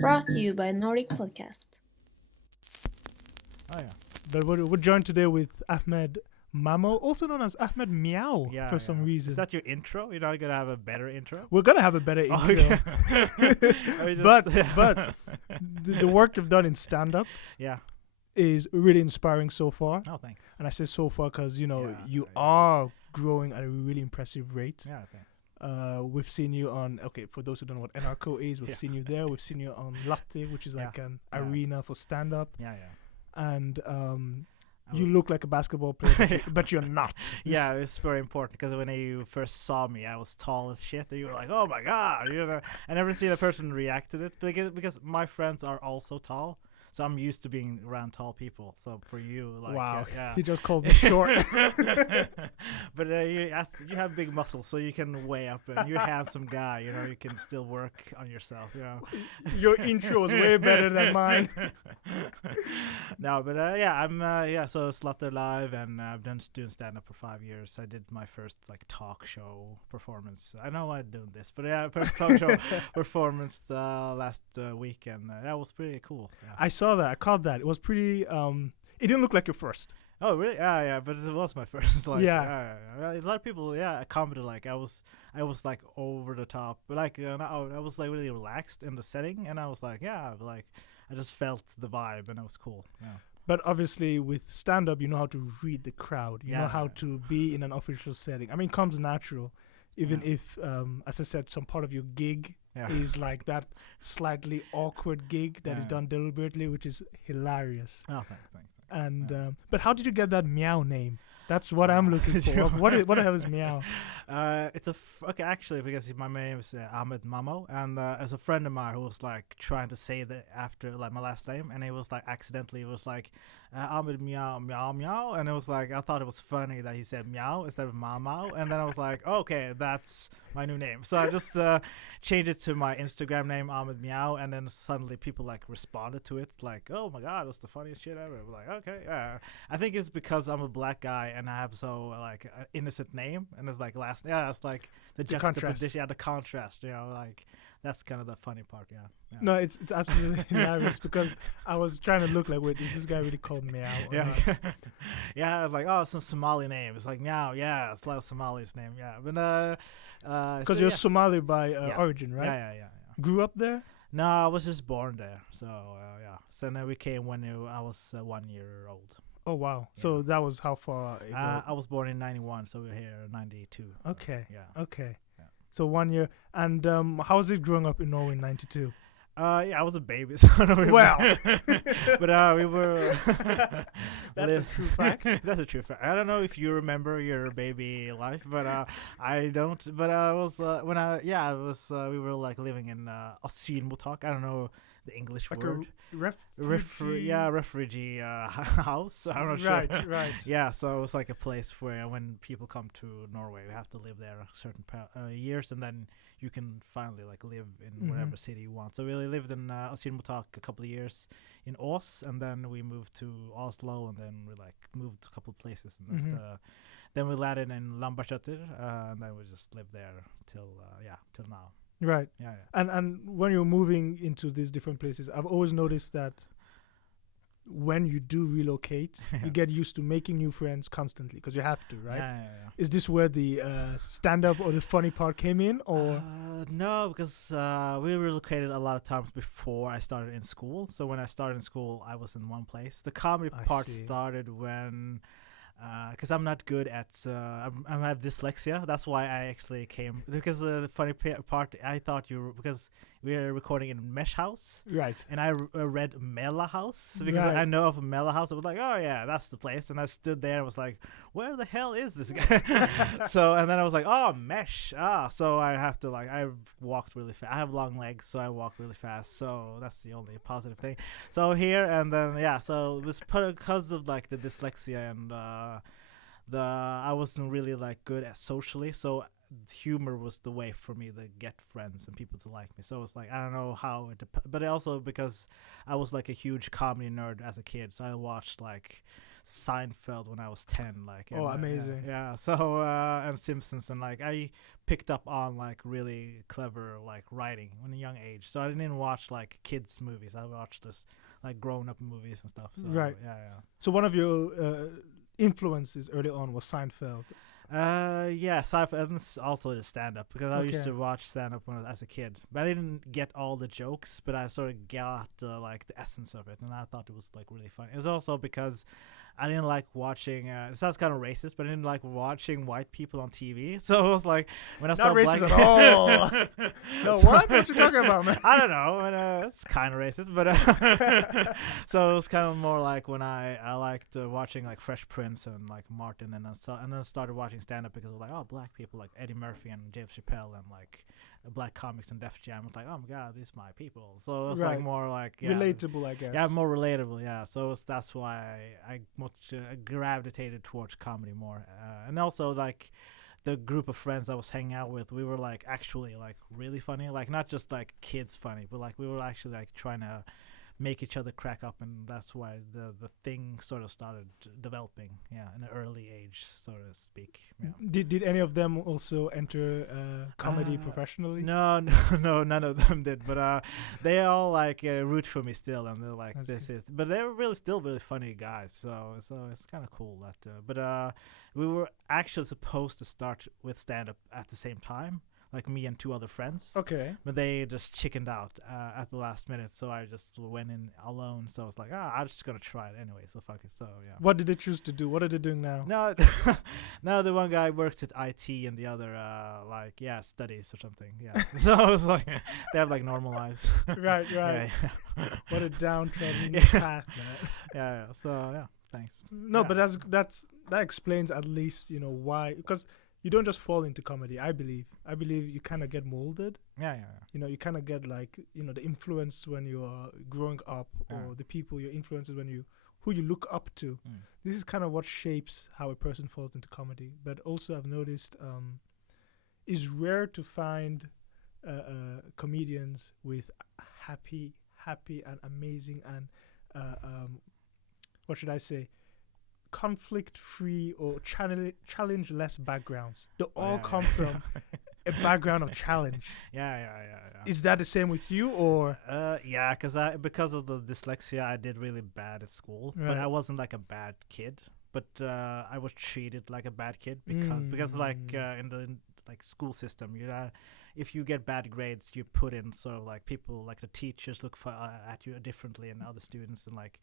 Brought to you by NORDIC podcast. Oh yeah, But we're joined today with Ahmed Mamow, also known as Ahmed Meow yeah. for some reason. Is that your intro? You're not gonna have a better intro? We're gonna have a better intro, Okay. but the work you've done in stand-up yeah. is really inspiring so far. Oh, thanks. And I say so far because Yeah, you yeah. are growing at a really impressive rate. Yeah, thanks. We've seen you on, for those who don't know what NRCO is, we've Yeah. seen you there. We've seen you on Latte, which is Yeah. like an Yeah. arena for stand-up. Yeah. And I you would- look like a basketball player, but you're not. Yeah, it's very important because when you first saw me, I was tall as shit, and you were like, "Oh my god!" I never seen a person react to it because my friends are also tall, so I'm used to being around tall people. So for you, like, Wow. yeah. He just called me short. But you have big muscles, so you can weigh up, and you're a handsome guy. You can still work on yourself. Your intro is way better than mine. No, but So Slutter Live, and I've been doing stand up for 5 years. I did my first like talk show performance. I know I'm doing this, but yeah, first talk show performance last week, and that was pretty cool. Yeah. I saw that. I caught that. It was pretty. It didn't look like your first. Oh really? Yeah, but it was my first. Like, Yeah. A lot of people, commented like I was like over the top, but like I was like really relaxed in the setting, and I was like, like I just felt the vibe, and it was cool. Yeah. But obviously, with stand up, you know how to read the crowd. You know Yeah. how to be in an official setting. I mean, it comes natural. Even Yeah. if, as I said, some part of your gig Yeah. is like that slightly awkward gig that is Yeah. done deliberately, which is hilarious. Oh, thanks. And Yeah. but how did you get that Meow name? That's what I'm looking for. What the hell is Meow? It's okay actually because my name is Ahmed Mamow, and as a friend of mine who was like trying to say that after like my last name, and he was like accidentally it was like Ahmed Meow Meow Meow, and it was like I thought it was funny that he said Meow instead of Mamow, and then I was like, okay, that's my new name. So I just changed it to my Instagram name, Ahmed Meow, and then suddenly people like responded to it like, oh my god, that's the funniest shit ever. I'm like, okay, yeah. I think it's because I'm a black guy and I have so like an innocent name, and it's like it's like the contrast. juxtaposition, the contrast. Like that's kind of the funny part. Yeah. No, it's absolutely hilarious because I was trying to look like, wait, is this guy really called Meow? Or Yeah, not? yeah. I was like, oh, it's some Somali name. It's like Meow. Yeah, it's like Somali's name. Yeah, but Because so, you're yeah. Somali by Yeah. origin, right? Yeah. Grew up there? No, I was just born there. So yeah. So then we came when I was 1 year old. Oh, wow. So that was how far ago? I was born in '91, so we're here in '92. Okay. Yeah. Okay. Yeah. So 1 year. And how was it growing up in Norway in 92? I was a baby, so I don't remember. Well. But we were. That's a true fact. That's a true fact. I don't know if you remember your baby life, but I don't. But I was we were like living in asylmottak. I don't know the English Like word. a refugee. Refugee house. I'm not sure. Right. Yeah, so it was like a place where when people come to Norway, we have to live there a certain years, and then you can finally like live in whatever city you want. So we lived in Asylmottak a couple of years in Ås, and then we moved to Oslo, and then we like moved a couple of places, and that's then we landed in Lambertseter, and then we just lived there till now. Right. Yeah. And when you're moving into these different places, I've always noticed that when you do relocate, you get used to making new friends constantly because you have to, right? Yeah. Is this where the stand-up or the funny part came in, or? No, because we relocated a lot of times before I started in school. So when I started in school, I was in one place. The comedy I part see. started when, because I'm not good at, I have dyslexia. That's why I actually came. Because the funny part, I thought because we were recording in Mesh House. Right. And I read Mela House because Right. I know of Mela House. I was like, oh yeah, that's the place. And I stood there and was like, where the hell is this guy? So and then I was like, oh, Mesh. So I have to I walked really fast. I have long legs, so I walk really fast. So that's the only positive thing. So here and then so it was because of like the dyslexia and I wasn't really like good at socially. So humor was the way for me to get friends and people to like me. So it's like I don't know how but also because I was like a huge comedy nerd as a kid, so I watched like Seinfeld when I was 10. Like, Oh, and, amazing. yeah. So and Simpsons, and like I picked up on like really clever like writing when a young age. So I didn't watch like kids movies. I watched this like grown up movies and stuff. So, Right. Yeah. So one of your influences early on was Seinfeld. Yeah, Seinfeld, and also the stand-up, because I used Okay. to watch stand-up when I was as a kid, but I didn't get all the jokes, but I sort of got like the essence of it, and I thought it was like really funny. It was also because I didn't like watching. It sounds kind of racist, but I didn't like watching white people on TV. So it was like when I saw Not racist black at all. No, So- what? What you talking about, man? I don't know, and it's kind of racist, but so it was kind of more like when I liked watching like Fresh Prince and like Martin, and then I started watching stand up because of like, oh, black people like Eddie Murphy and Dave Chappelle and like black comics and Def Jam. It's like, oh my god, these are my people. So it was like Right. more like Relatable, I guess. yeah, more relatable. Yeah, so that's why I much gravitated towards comedy more, and also like the group of friends I was hanging out with, we were like actually like really funny, like not just like kids funny, but like we were actually like trying to make each other crack up, and that's why the thing sort of started developing, yeah, in an early age, so to speak. Yeah. Did any of them also enter comedy Uh, professionally? No, none of them did. But they all like root for me still, and they're like, That's "This good. is." But they were really still really funny guys. So it's kind of cool that. But we were actually supposed to start with stand up at the same time, like me and two other friends. Okay. But they just chickened out at the last minute, so I just went in alone. So I was like, I'm just gonna try it anyway. So fuck it. So yeah. What did they choose to do? What are they doing now? No, no. The one guy works at IT, and the other, studies or something. Yeah. So I was like, they have like normal lives. Right, right. Yeah, What a downtrodden Yeah. path, man. yeah. So yeah, thanks. No, Yeah. but that explains at least, you know, why, because you don't just fall into comedy. I believe you kind of get molded. Yeah. You know, you kind of get like, you know, the influence when you are growing up, or Yeah. the people, your influences who you look up to. Mm. This is kind of what shapes how a person falls into comedy. But also, I've noticed it's rare to find comedians with happy and amazing and what should I say, conflict-free or challenge-less backgrounds. They all come from a background of challenge. Yeah. Is that the same with you, or? Yeah, because of the dyslexia, I did really bad at school, but Right. I wasn't like a bad kid. But I was treated like a bad kid because like in the like school system, you know, if you get bad grades, you put in sort of like people like the teachers look at you differently and other students, and like,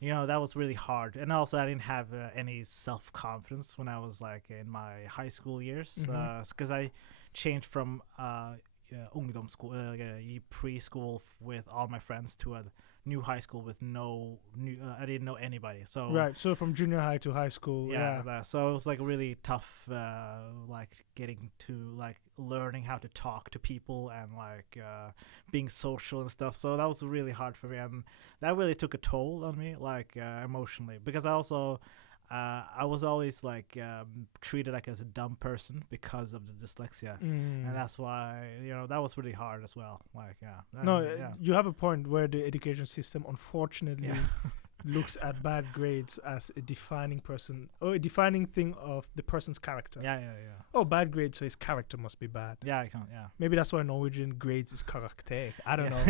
you know, that was really hard. And also I didn't have any self-confidence when I was like in my high school years, because I changed from ungdomsskool, preschool with all my friends to a new high school with I didn't know anybody. So Right, so from junior high to high school. Yeah. so it was like really tough, like getting to like learning how to talk to people and like being social and stuff. So that was really hard for me, and that really took a toll on me, like emotionally, because I was always like treated like as a dumb person because of the dyslexia, and that's why, you know, that was really hard as well. Like You have a point where the education system unfortunately Yeah. looks at bad grades as a defining thing of the person's character. yeah. Oh, bad grades, so his character must be bad. Yeah, I can't. Yeah. Maybe that's why Norwegian grades is karakter. I don't know.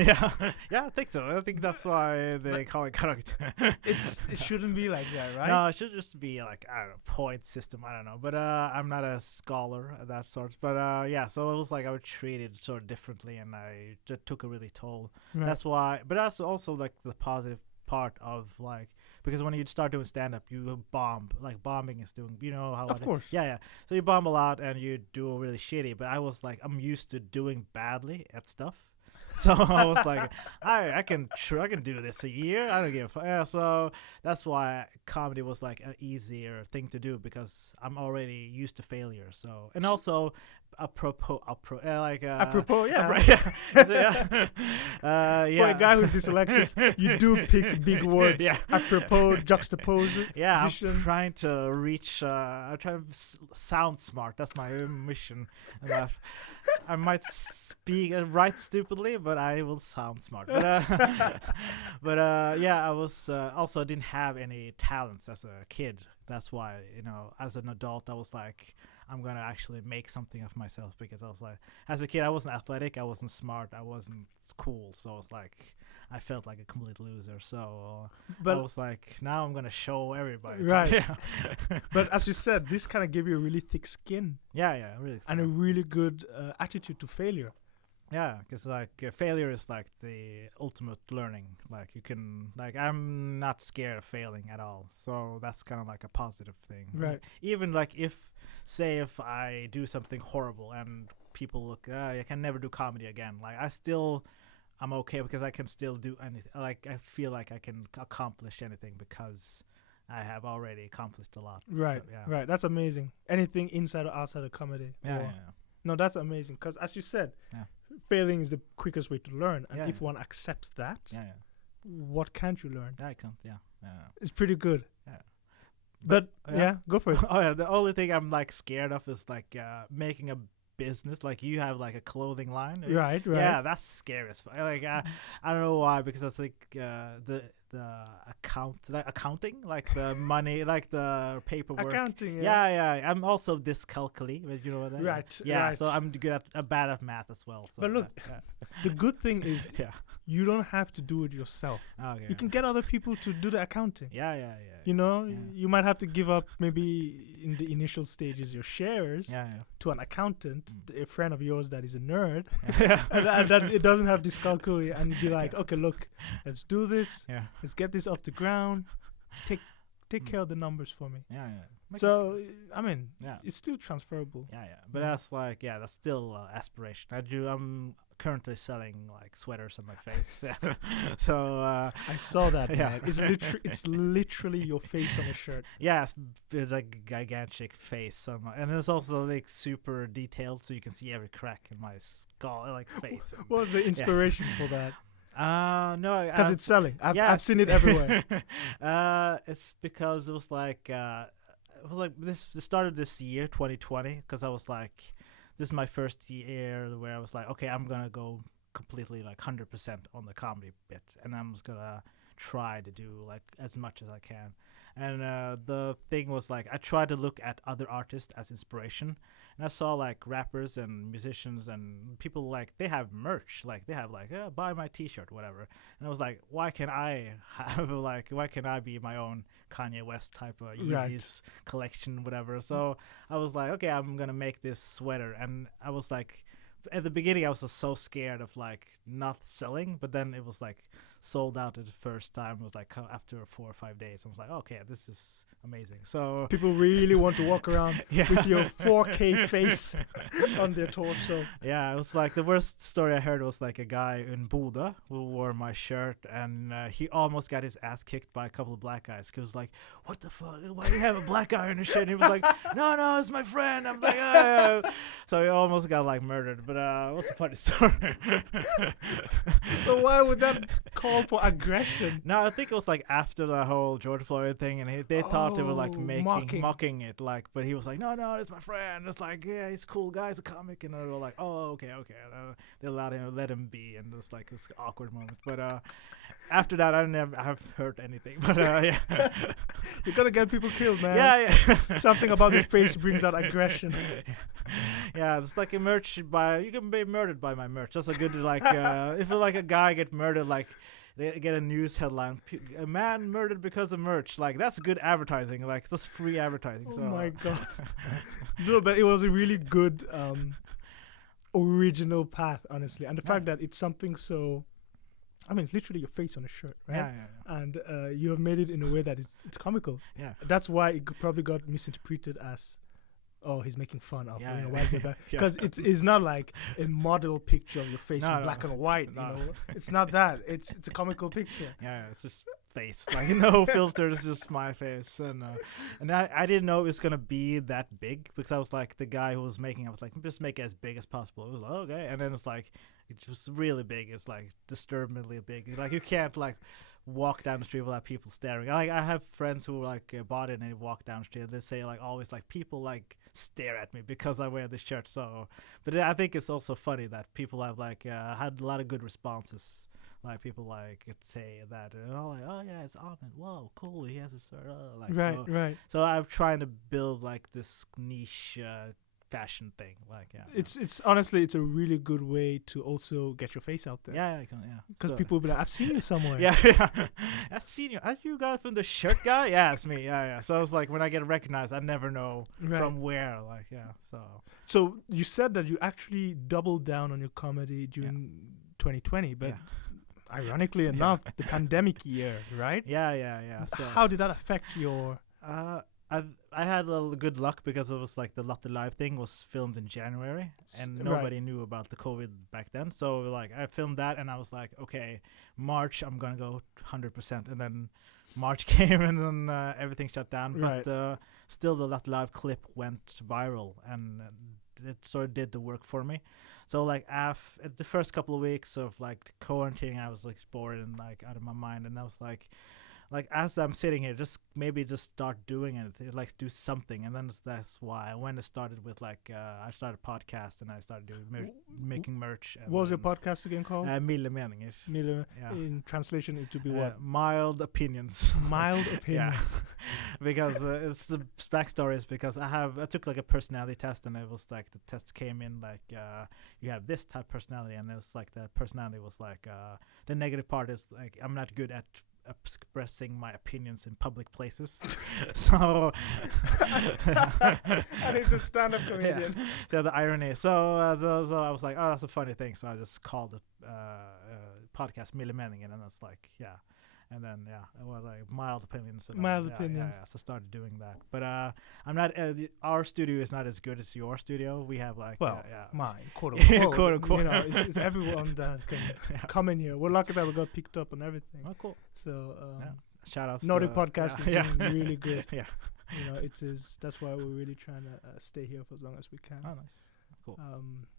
Yeah, I think so. I think that's why they call it character. It shouldn't be like that, right? No, it should just be like, I don't know, point system. I don't know, but I'm not a scholar of that sort. But yeah, so it was like I was treated sort of differently, and I just took a really toll. Right. That's why. But that's also like the positive part of like, because when you start doing stand up, you bomb. Like bombing is doing, you know how. Of course. Yeah. So you bomb a lot and you do really shitty. But I was like, I'm used to doing badly at stuff. So I was like, I can do this a year. I don't give a fuck. Yeah, so that's why comedy was like an easier thing to do, because I'm already used to failure. So, and also apropos, yeah. So, yeah. For a guy who's dyslexic, you do pick big words. Yeah. Apropos, juxtaposition. Yeah, I'm trying to reach. I'm trying to sound smart. That's my mission in life. I might speak write stupidly, but I will sound smart. But yeah, I was also didn't have any talents as a kid. That's why, as an adult, I was like, I'm gonna actually make something of myself, because I was like, as a kid, I wasn't athletic, I wasn't smart, I wasn't cool, so I was like, I felt like a complete loser. So But I was like, now I'm gonna show everybody. Right. Yeah. but as you said, this kind of gave you a really thick skin yeah, really. and a really good attitude to failure. Yeah, because like failure is like the ultimate learning. Like you can, like I'm not scared of failing at all. So that's kind of like a positive thing. Right. Even like if I do something horrible and people look, I can never do comedy again. Like I'm okay, because I can still do anything. Like I feel like I can accomplish anything because I have already accomplished a lot. Right. So, yeah. Right. That's amazing. Anything inside or outside of comedy. Yeah, or- yeah, No, that's amazing. Because as you said, Yeah. failing is the quickest way to learn. And Yeah, if yeah. one accepts that, yeah. what can't you learn? I can't. Yeah. It's pretty good. Yeah. But yeah. yeah, go for it. Oh yeah, the only thing I'm like scared of is like making a business. Like you have like a clothing line. Right. Yeah, that's scary as fuck. Like I don't know why, because I think the accounting, like the money, like the paperwork. Accounting. Yeah. I'm also dyscalculy, but you know what that is? Right. Yeah, right. so I'm good at bad at math as well. So But look, the good thing is yeah. you don't have to do it yourself. Okay. You can get other people to do the accounting. Yeah. You know, Yeah. you might have to give up maybe in the initial stages your shares Yeah. to an accountant, a friend of yours that is a nerd, Yeah. and that it doesn't have dyscalculia, and be like, okay, look, let's do this. Yeah. Let's get this off the ground. Take care of the numbers for me. Yeah. Make So, I mean, Yeah. it's still transferable. Yeah. But that's like, that's still aspiration. I'm currently selling like sweaters on my face. So I saw that. Yeah. Man. It's literally your face on a shirt. yeah, it's like a gigantic face on my, and it's also like super detailed, so you can see every crack in my skull, like face. What was the inspiration for that? No, Because it's selling. I've yes. seen it everywhere. It's because it was like this started this year 2020, because I was like, this is my first year where I was like, okay, I'm gonna go completely like 100% on the comedy bit, and I'm just gonna try to do like as much as I can. And the thing was like, I tried to look at other artists as inspiration, and I saw like rappers and musicians and people, like they have merch, like they have like buy my t-shirt, whatever. And I was like, why can't I be my own Kanye West type of Yeezys collection, whatever. So I was like, okay, I'm gonna make this sweater. And I was like, at the beginning I was just so scared of like not selling, but then it was like sold out at the first time. It was like after 4 or 5 days I was like, okay, this is amazing. So People really want to walk around Yeah. with your 4K face on their torso. yeah, it was like the worst story I heard was like a guy in Bodø who wore my shirt, and he almost got his ass kicked by a couple of black guys. He was like, what the fuck, why do you have a black guy on your shirt? And he was like, no, it's my friend. I'm like, so he almost got like murdered, but it was a funny story. So why would that call for aggression? No, I think it was like after the whole George Floyd thing, and they thought they were like mocking it, like, but he was like, no, it's my friend. It's like, yeah, he's a cool guy, he's a comic, and they were like, oh, okay. They let him be, and it was like this awkward moment. But after that, I have heard anything. But yeah, You're gonna get people killed, man. yeah. Something about your face brings out aggression. Yeah, it's like a merch you can be murdered by my merch. That's a good like if like a guy get murdered, like they get a news headline, a man murdered because of merch. Like that's good advertising. Like that's free advertising. Oh So my god. No, but it was a really good original path, honestly. And the fact that it's something so, I mean, it's literally your face on a shirt, right? Yeah. And you have made it in a way that it's comical. Yeah. That's why it probably got misinterpreted as, oh, he's making fun of Yeah, yeah. white people. Yeah. Because it's not like a model picture of your face No, in black and white. No. You know, it's not that. It's a comical picture. Yeah, it's just face, like no filters, just my face, and I didn't know it was gonna be that big, because I was like, the guy who was making, I was like, just make it as big as possible. It was like, okay, and then it's like, it's just really big. It's like disturbingly big. Like you can't like walk down the street without people staring. Like I have friends who like bought it and they walk down the street and they say like always like people like stare at me because I wear this shirt. So, but I think it's also funny that people have like had a lot of good responses. Like people like say that, oh yeah, it's Ahmed. Whoa, cool. He has a shirt. Like Right, so. right. So I'm trying to build like this niche fashion thing. Like It's honestly, it's a really good way to also get your face out there. Yeah. Because So- people will be like, I've seen you somewhere. Yeah. I've seen you. Are you guys from the shirt guy? Yeah, it's me. Yeah. So it's like when I get recognized, I never know Right. from where. Like, yeah. So you said that you actually doubled down on your comedy during 2020, but Yeah. ironically enough, the pandemic year, right? Yeah. So How did that affect your? I had a little good luck because it was like the Lot Live thing was filmed in January and right. nobody knew about the COVID back then. So like I filmed that and I was like, okay, March I'm gonna go 100%, and then March came and then everything shut down. Right. But still, the Lot Live clip went viral and it sort of did the work for me. So like at the first couple of weeks of like quarantining, I was like bored and like out of my mind, and I was like as I'm sitting here, just start doing it, like do something, and then that's why when it started with like I started a podcast and I started doing making merch. And What was your podcast again called? Milde meninger. Miller. Yeah. In translation, it would be what? Mild opinions. Mild opinion. Yeah, because it's the backstory is because I took like a personality test, and it was like the test came in like you have this type of personality, and it was like the personality was like the negative part is like I'm not good at expressing my opinions in public places. So And he's a stand-up comedian. yeah. So the irony. So I was like, oh, that's a funny thing. So I just called the podcast Milde meninger, and that's like, yeah. And then it was like mild opinions. And Mild yeah, opinions. Yeah. So started doing that. But I'm not. Our studio is not as good as your studio. We have like Mine, quote Yeah, unquote. quote, unquote. You know, it's everyone that can come in here. We're lucky that we got picked up and everything. Oh, cool. So Shout out. NORDIC podcast is yeah. doing really good. Yeah. You know, it is. That's why we're really trying to stay here for as long as we can. Oh, nice. Cool.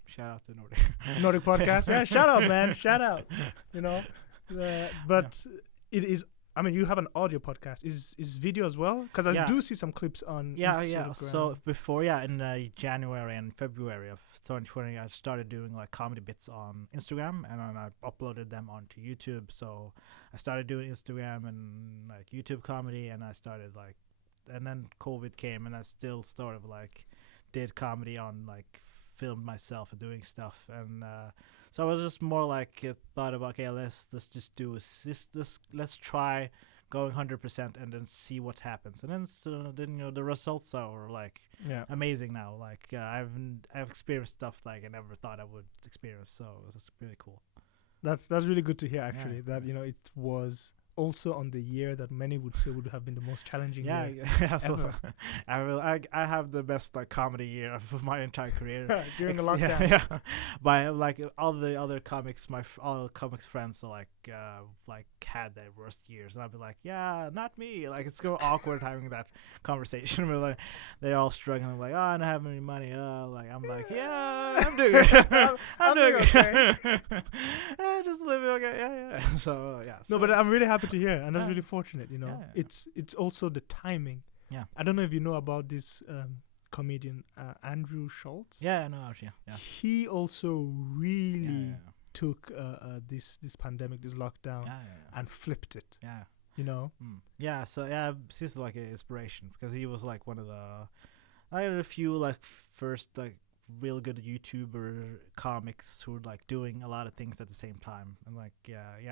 Shout out to Nordic. NORDIC podcast. Yeah, shout out, man. Shout out. You know, but it is. I mean, you have an audio podcast. Is video as well? Because I do see some clips on. Yeah. So before, in January and February of 2020, I started doing like comedy bits on Instagram, and then I uploaded them onto YouTube. So I started doing Instagram and like YouTube comedy, and I started like, and then COVID came, and I still sort of like did comedy on like filmed myself doing stuff, and so I was just more like thought about, okay, let's just do this, let's try going 100% and then see what happens, and then the results are like amazing now. Like I've experienced stuff like I never thought I would experience, so it's really cool. That's really good to hear, actually. That it was also on the year that many would say would have been the most challenging year. So I have the best like comedy year of my entire career during the lockdown. Yeah. By like all the other comics, all comics friends are like had their worst years, and I'd be like, yeah, not me. Like it's so awkward having that conversation where like they're all struggling. I'm like, oh, I don't have any money. Like I'm like, yeah, I'm doing it. I'm doing okay. Just living okay. Yeah. So yeah. No, but I'm really happy to hear, and that's Yeah. really fortunate. You know, Yeah. it's also the timing. Yeah. I don't know if you know about this comedian Andrew Schultz. Yeah. No. Yeah. He also really Yeah. took this pandemic, this lockdown, and flipped it. Yeah. You know. Yeah. So yeah, he's like an inspiration because he was like one of the, I had a few like first like real good YouTuber comics who were like doing a lot of things at the same time, and like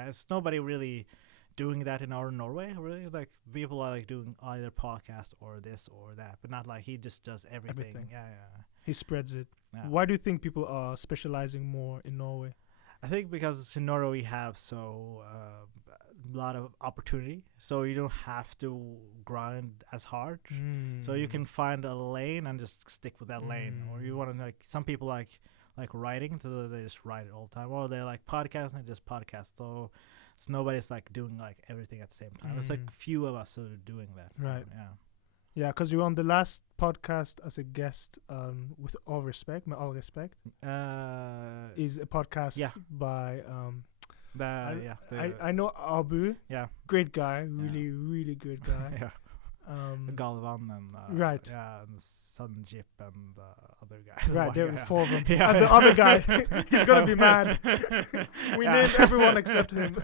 it's nobody really doing that in our Norway, really. Like people are like doing either podcast or this or that, but not like he just does everything. Yeah. He spreads it. Yeah. Why do you think people are specializing more in Norway? I think because in Norway we have so a lot of opportunity, so you don't have to grind as hard. So you can find a lane and just stick with that lane. Or you want to like, some people like writing, so they just write it all the time. Or they like podcasting, they just podcast. So it's nobody's like doing like everything at the same time. It's like few of us who are doing that. Right. So, Yeah, because you were on the last podcast as a guest with all respect, is a podcast by I know Abu. Yeah. Great guy, really great guy. Yeah. Galvan and Right. yeah, and Sun Jip and other guy. Right, there were Yeah. 4 of them. Yeah. And the other guy, he's gonna be mad. We named everyone except him.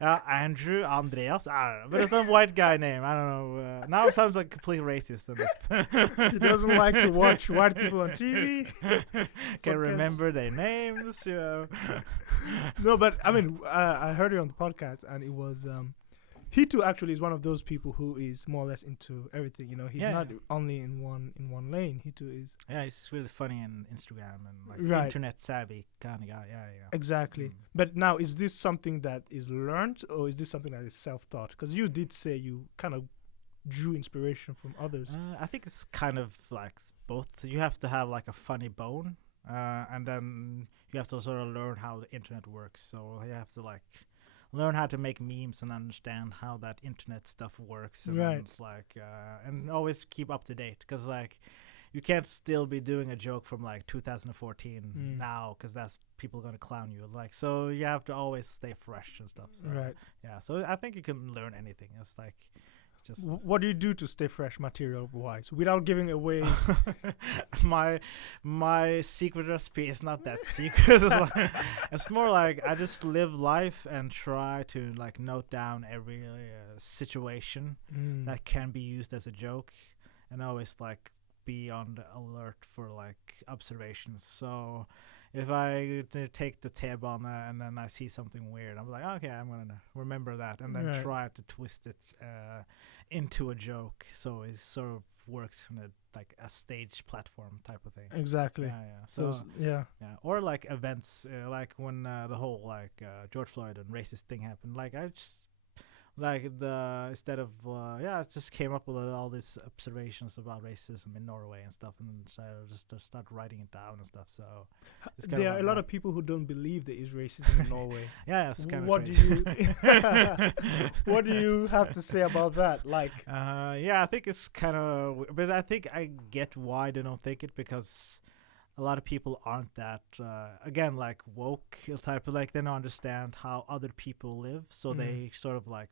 Andrew, Andreas, I don't know, but it's some white guy name. I don't know. Now it sounds like complete racist. In this. He doesn't like to watch white people on TV. Can't Podcast. remember their names, you know. No, but I mean, I heard it on the podcast, and it was he too actually is one of those people who is more or less into everything. You know, he's Yeah. not only in one lane. He too is Yeah, he's really funny on Instagram and like Right. internet savvy kind of guy. Yeah, yeah. exactly. Mm. But now, is this something that is learned, or is this something that is self-taught? Because you did say you kind of drew inspiration from others. I think it's kind of like both. You have to have like a funny bone, and then you have to sort of learn how the internet works. So you have to like learn how to make memes and understand how that internet stuff works, and Right. then, like and always keep up to date, because like you can't still be doing a joke from like 2014 Mm. now, because that's people gonna clown you. Like, so you have to always stay fresh and stuff. So Right. yeah, so I think you can learn anything. It's like just What do you do to stay fresh, material-wise, without giving away? my secret recipe is not that secret. It's more like I just live life and try to like note down every situation Mm. that can be used as a joke, and always like be on the alert for like observations. So if I take the T-bone and then I see something weird, I'm like, okay, I'm gonna remember that, and then Right. try to twist it into a joke, so it sort of works in a like a stage platform type of thing. Exactly. Yeah, yeah. So So yeah. yeah, or like events, like when the whole like George Floyd and racist thing happened. Like I just like instead of I just came up with all these observations about racism in Norway and stuff, and then decided just to start writing it down and stuff. So it's kind There are like a lot that. of people who don't believe there is racism in Norway. Yeah, it's kind of What do crazy. you what do you have to say about that? Like, Yeah, I think it's kind of, but I think I get why they don't think it, because a lot of people aren't that again like woke type of, like they don't understand how other people live, so Mm. they sort of like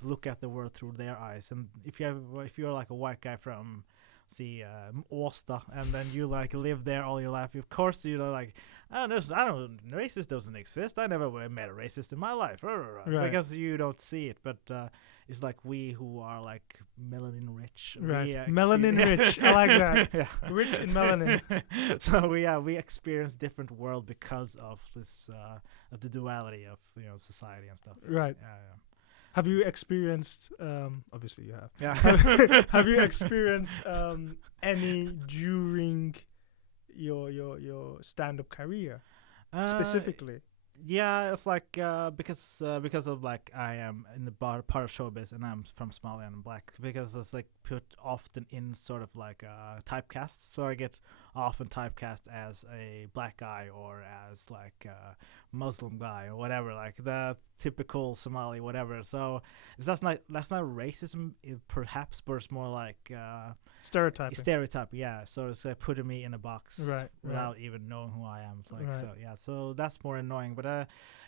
look at the world through their eyes. And if you're like a white guy from Åsta, and then you like live there all your life, of course you know like, racist doesn't exist. I never met a racist in my life, Right. because you don't see it. But it's like we who are like melanin rich, right. we, Melanin rich. I like that. yeah. Rich in melanin. So we experience different world because of this of the duality of society and stuff. Right. Yeah, Have you experienced obviously you have. yeah. Have you experienced any during your stand-up career specifically? Yeah, it's like because of like I am in the part of showbiz, and I'm from Somalia and I'm black, because it's like put often in sort of like typecast. So I get often typecast as a black guy, or as like a Muslim guy, or whatever, like the typical Somali whatever. So that's not racism, perhaps, but it's more like Stereotyping. stereotype. Yeah, so it's like putting me in a box Right, without even knowing who I am. It's like, Right. so yeah, so that's more annoying. But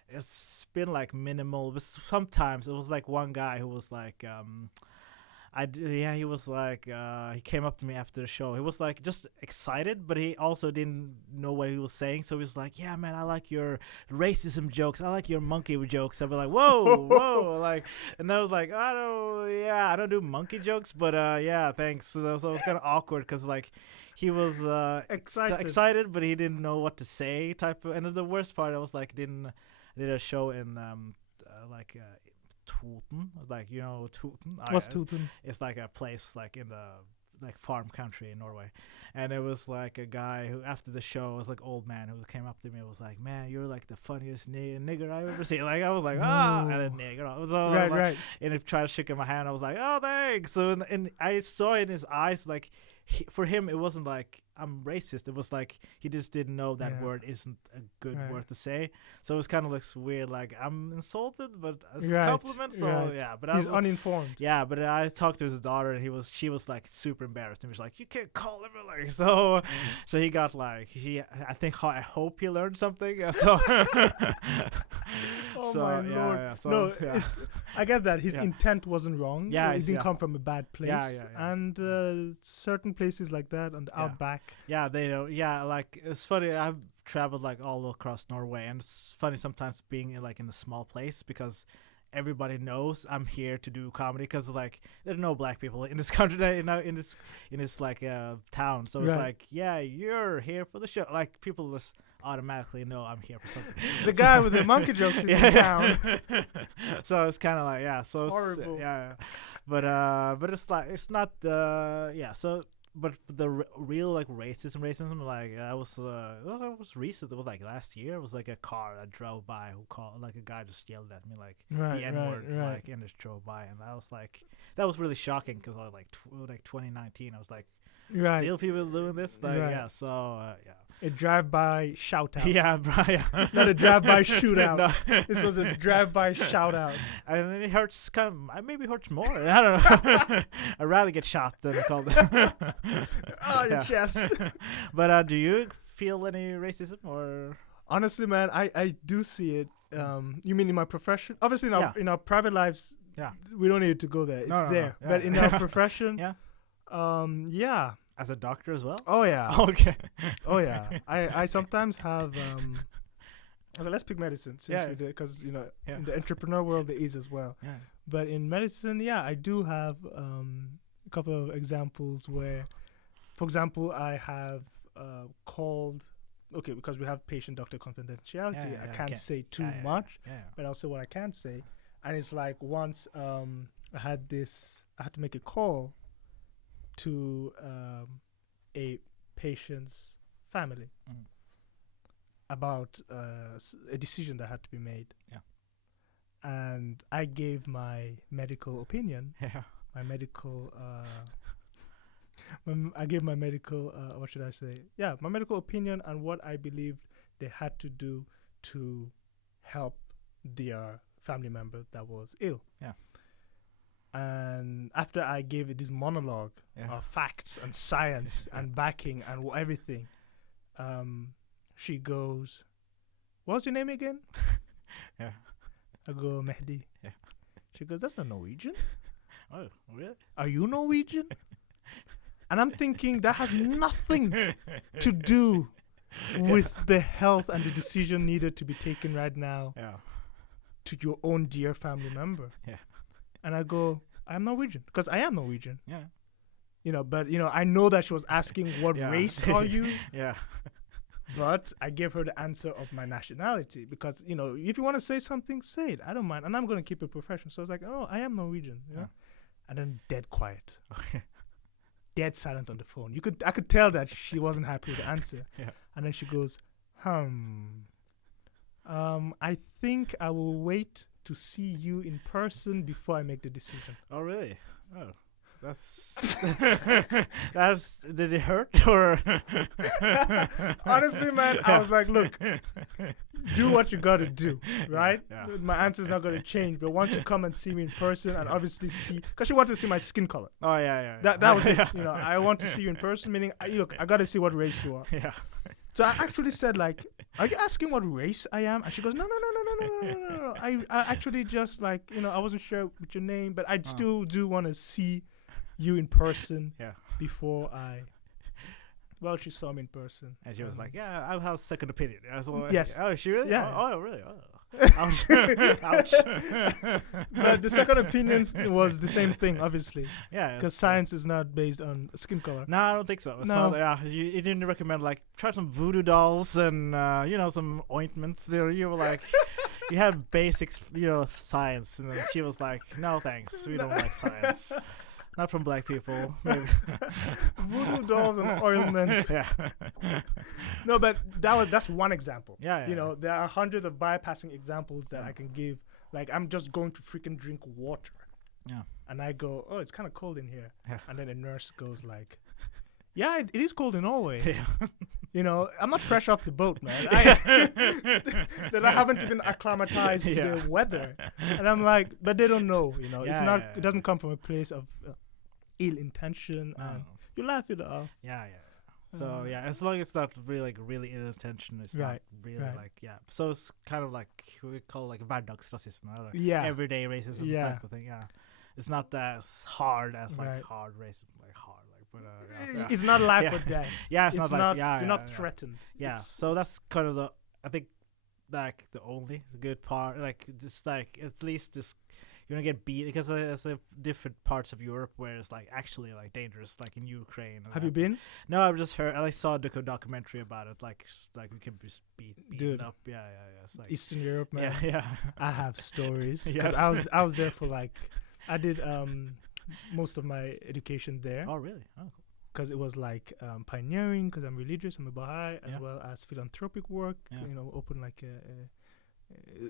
it's been like minimal. But sometimes it was like one guy who was like he was like he came up to me after the show. He was like just excited, but he also didn't know what he was saying. So he was like, "Yeah, man, I like your racism jokes. I like your monkey jokes." I'd be like, "Whoa, like," and I was like, "I don't do monkey jokes, but yeah, thanks." So it was kind of awkward, because like he was excited, but he didn't know what to say. And the worst part, I was like, I did a show in Toten, like Toten. What's Toten? It's like a place like in the like farm country in Norway, and it was like a guy who after the show was like old man who came up to me and was like, "Man, you're like the funniest nigger I've ever seen." Like I was like, "Ah," and then nigger. So Right, like, right. And he tried to shake my hand. I was like, "Oh, thanks." So and I saw in his eyes like for him it wasn't like I'm racist. It was like he just didn't know that Yeah. word isn't a good Right. word to say. So it was kind of like weird. Like I'm insulted, but as a Right, compliment. So right. yeah, but He's I uninformed. yeah, but I talked to his daughter, and she was like super embarrassed. And he was like, "You can't call him," like so. So he got like I hope he learned something. So Oh so, my yeah, lord! yeah, so, No, yeah. I get that his Yeah. intent wasn't wrong. Yeah, it it's- didn't yeah. come from a bad place. Yeah, yeah, yeah. And certain places like that on the Yeah. outback. Yeah, they know. Yeah, like it's funny. I've traveled like all across Norway, and it's funny sometimes being in a small place because everybody knows I'm here to do comedy because like there are no black people in this country, in this like town. So it's Right. like, yeah, you're here for the show. Like people just automatically know I'm here for something. The guy with the monkey jokes is in town. So it's kind of like yeah, Horrible. yeah. But it's like it's not yeah. So but the real like racism like it was recent. It was like last year. It was like a car that drove by who called like a guy just yelled at me like Right, the N word right. like and just drove by, and that was really shocking because I was like 2019. I was like Right. still people doing this like Right. yeah. So yeah. A drive-by shout-out. Yeah, bro. Yeah. Not a drive-by shootout. No. This was a drive-by shout-out. And then it hurts maybe hurts more. I don't know. I'd rather get shot than called. Oh, your Yeah. chest. But do you feel any racism or? Honestly, man, I do see it. You mean in my profession? Obviously, in our private lives, Yeah. we don't need to go there. It's No, no, no. there. Yeah, But yeah. in our profession, Yeah. Yeah. As a doctor as well? Oh yeah. Okay. Oh yeah. I sometimes have. Okay, let's pick medicine since Yeah. we did, because Yeah. in the entrepreneur world there is as well. Yeah. But in medicine, yeah, I do have a couple of examples where, for example, I have called. Okay, because we have patient-doctor confidentiality, Yeah, I yeah, can't okay. say too Yeah, yeah, much, Yeah. but also what I can say. And it's like once I had to make a call to a patient's family Mm. about a decision that had to be made. Yeah. And I gave my medical opinion, Yeah. my medical I gave my medical what should I say? Yeah, my medical opinion and what I believed they had to do to help their family member that was ill. Yeah. And after I gave it this monologue Yeah. of facts and science and backing and everything, she goes, "What's your name again?" Yeah. I go, "Mehdi." Yeah. She goes, "That's not Norwegian. Oh, really? Are you Norwegian?" And I'm thinking that has nothing to do with the health and the decision needed to be taken right now Yeah. to your own dear family member. Yeah. And I go, "I'm Norwegian," because I am Norwegian. Yeah. But I know that she was asking what Yeah. race are you, Yeah. but I gave her the answer of my nationality because, if you want to say something, say it. I don't mind. And I'm going to keep it professional. So I was like, "Oh, I am Norwegian." Yeah. And then dead quiet. Okay. Dead silent on the phone. I could tell that she wasn't happy with the answer. Yeah. And then she goes, I think I will wait to see you in person before I make the decision." Oh, really? Oh, that's Did it hurt or? Honestly, man, I was like, "Look, do what you gotta do, right? Yeah. My answer's not gonna change, but once you come and see me in person and obviously see, because she wanted to see my skin color. Oh, yeah. That was it. Yeah. I want to see you in person, meaning, I gotta see what race you are. Yeah. So I actually said, like, "Are you asking what race I am?" And she goes, "No. I actually just like, I wasn't sure with your name, but I still do want to see you in person Yeah. before I." Well, she saw me in person. And she was like, "Yeah, I have a second opinion." I was like, Yes. Oh, she really? Yeah. Oh, really? Oh. Ouch. Ouch. But the second opinion was the same thing, obviously, Yeah. because science is not based on skin color. No, I don't think so. It's No. not, yeah, you didn't recommend like try some voodoo dolls and some ointments. There, you were like, you had basics, science, and then she was like, "No, thanks, we don't like science. Not from black people." Maybe. Voodoo dolls and ointments. Yeah. No, but that's one example. Yeah. There are hundreds of bypassing examples that I can give. Like, I'm just going to freaking drink water. Yeah. And I go, "Oh, it's kind of cold in here." Yeah. And then a nurse goes like, Yeah, it is cold in Norway. Yeah. You know, I'm not fresh off the boat, man. That I haven't even acclimatized to Yeah. the weather, and I'm like, but they don't know. You know, it's Yeah, not. yeah, It doesn't come from a place of ill intention, Oh. and you laugh it off. Yeah, yeah. So yeah, as long as it's not really ill intention, it's not Right, really right. like So it's kind of like we call like vardagsrasism, or Yeah. everyday racism Yeah. type of thing. Yeah, it's not as hard as like Right. hard racism, like hard, like but yeah. It's not life Yeah. or death. Yeah, it's not like You're not yeah. threatened. Yeah, It's- so that's kind of the I think like the only good part, like just like at least this you don't get beat because there's different parts of Europe where it's like actually like dangerous, like in Ukraine. and Have you that. been? No, I've just heard. I saw a documentary about it. Like we can be beaten Dude. up. Yeah. It's like Eastern Europe, man. yeah. I have stories. 'Cause Yes. I was there for like, I did most of my education there Oh really? Oh cool. because it was like pioneering. Because I'm religious, I'm a Baha'i, as Yeah. well as philanthropic work. Yeah. You know, open like a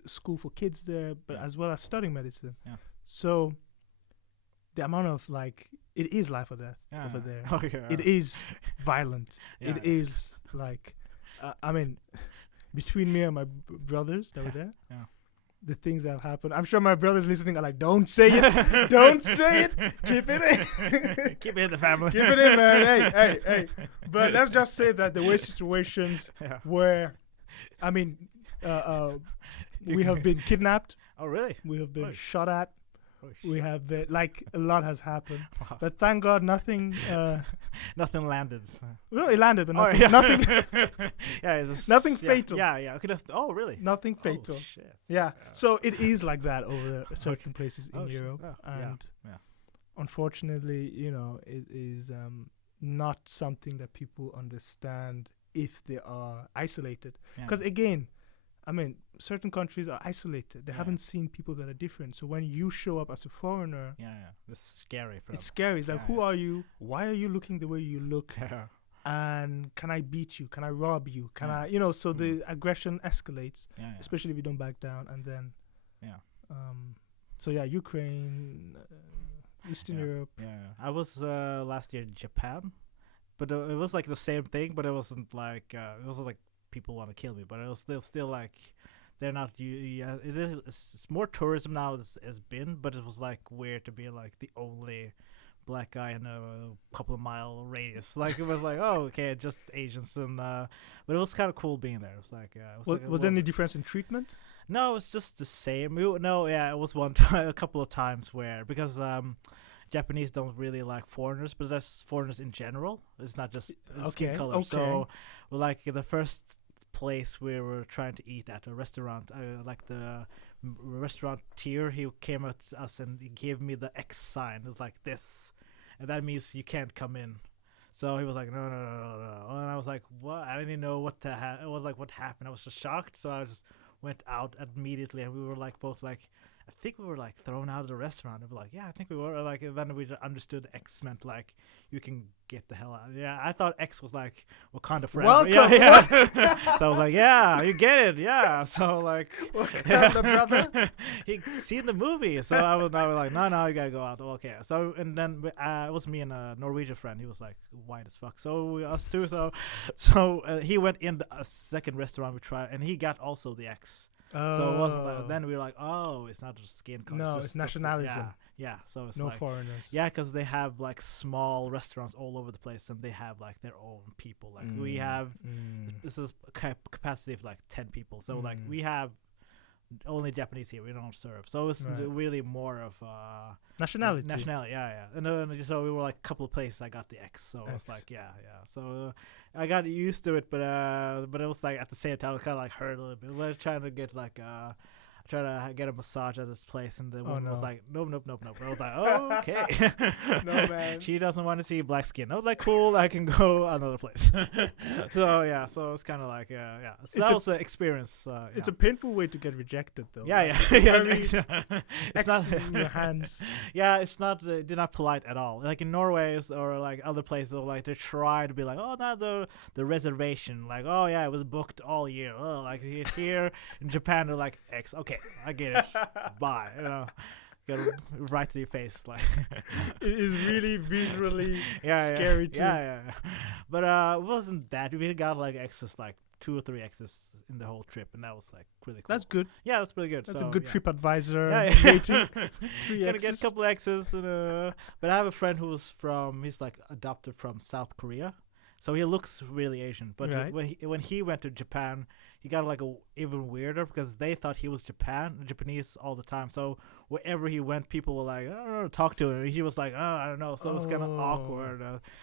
school for kids there, but Yeah. as well as studying medicine. Yeah. So the amount of like, it is life or death Yeah. over there. Oh yeah. It is violent. Yeah, It yeah. is like, I mean, between me and my brothers that were there, Yeah. the things that have happened. I'm sure my brothers listening are like, "Don't say it, don't say it, keep it in, Keep it in the family. keep it in, man." Hey. But let's just say that the way situations Yeah. where, I mean, we have been kidnapped, Oh really? we have been Oh, shot at, Oh, we have been like a lot has happened. Wow. But thank God, nothing. Nothing landed. No, it landed, but nothing. yeah. Nothing. Yeah. It's Nothing yeah, fatal. Yeah. Could have. Oh really? Nothing Oh, fatal. shit. Yeah. So it is like that over certain places Oh, in shit. Europe, Oh, yeah. and Yeah. unfortunately, you know, it is not something that people understand if they are isolated. Yeah. Because again, I mean, certain countries are isolated. They Yeah. haven't seen people that are different. So when you show up as a foreigner, Yeah. It's scary for it's them. scary. It's like, Yeah, who yeah. are you? Why are you looking the way you look? Yeah. And can I beat you? Can I rob you? Can Yeah. I, you know? So the aggression escalates, Yeah. especially if you don't back down. And then, Yeah. So yeah, Ukraine, Eastern Yeah. Europe. Yeah, I was last year in Japan, but it was like the same thing. But it wasn't like people want to kill me, but it was still like they're not. Yeah, it is. It's more tourism now as been, but it was like weird to be like the only black guy in a couple of mile radius. Like it was like, oh, okay, just Asians, and but it was kind of cool being there. It was like, Was there any difference in treatment? No, it's just the same. It was one time, a couple of times where because Japanese don't really like foreigners, but that's foreigners in general. It's not just skin Okay, color. okay. So, like the first place we were trying to eat at a restaurant, like the restaurateur, he came at us and he gave me the X sign. It was like this, and that means you can't come in. So he was like, no, and I was like, what? I didn't know what the hell. It was like, what happened? I was just shocked. So I just went out immediately, and we were like both like, I think we were like thrown out of the restaurant. And we're like, yeah, I think we were like, and then we understood X meant like you can get the hell out. Yeah, I thought X was like Wakanda forever. Welcome. Yeah. So I was like, yeah, you get it. Yeah. So like, Wakanda, brother. he seen the movie. So I was like, no, you gotta go out. Okay. So and then it was me and a Norwegian friend. He was like white as fuck. So us two. So he went in a second restaurant we tried, and he got also the X. So it wasn't like, then we were like, oh, it's not just skin color. No, just it's nationalism. Yeah. So it's No like, foreigners. yeah, because they have like small restaurants all over the place, and they have like their own people. Like we have, this is capacity of like 10 people. So like we have only Japanese here. We don't serve. So it's Right. really more of Nationality. nationality. Yeah. And then so we were like a couple of places. I got the X. So it was X. like yeah. So I got used to it, but it was like at the same time, it kind of like hurt a little bit. We were trying to get like trying to get a massage at this place, and the woman was no. like, nope. I was like, oh, okay. No, man. She doesn't want to see black skin. I was like, cool, I can go another place. So yeah, so it's kind of like yeah. So It's that a- was an experience. It's a painful way to get rejected, though. yeah. Like, Yeah, very it's X not in your hands. yeah, it's not they're not polite at all. Like in Norway or like other places, like they try to be like, oh, not the reservation, like, oh yeah, it was booked all year. Oh, like here in Japan, they're like X. Okay, I get it. Bye. You know, gotta right to your face, like. It is really visually yeah, scary too. Yeah. But it wasn't that. We got like X's, like 2 or 3 X's in the whole trip, and that was like really cool. That's good. Yeah, that's pretty good. That's so, a good yeah. TripAdvisor Yeah. rating. 3 Gonna get a X's. couple X's, but I have a friend he's like adopted from South Korea, so he looks really Asian. But Right. when he went to Japan, he got like even weirder because they thought he was Japanese all the time. So wherever he went, people were like, "Oh, talk to him." He was like, "Oh, I don't know." So it's kind of awkward.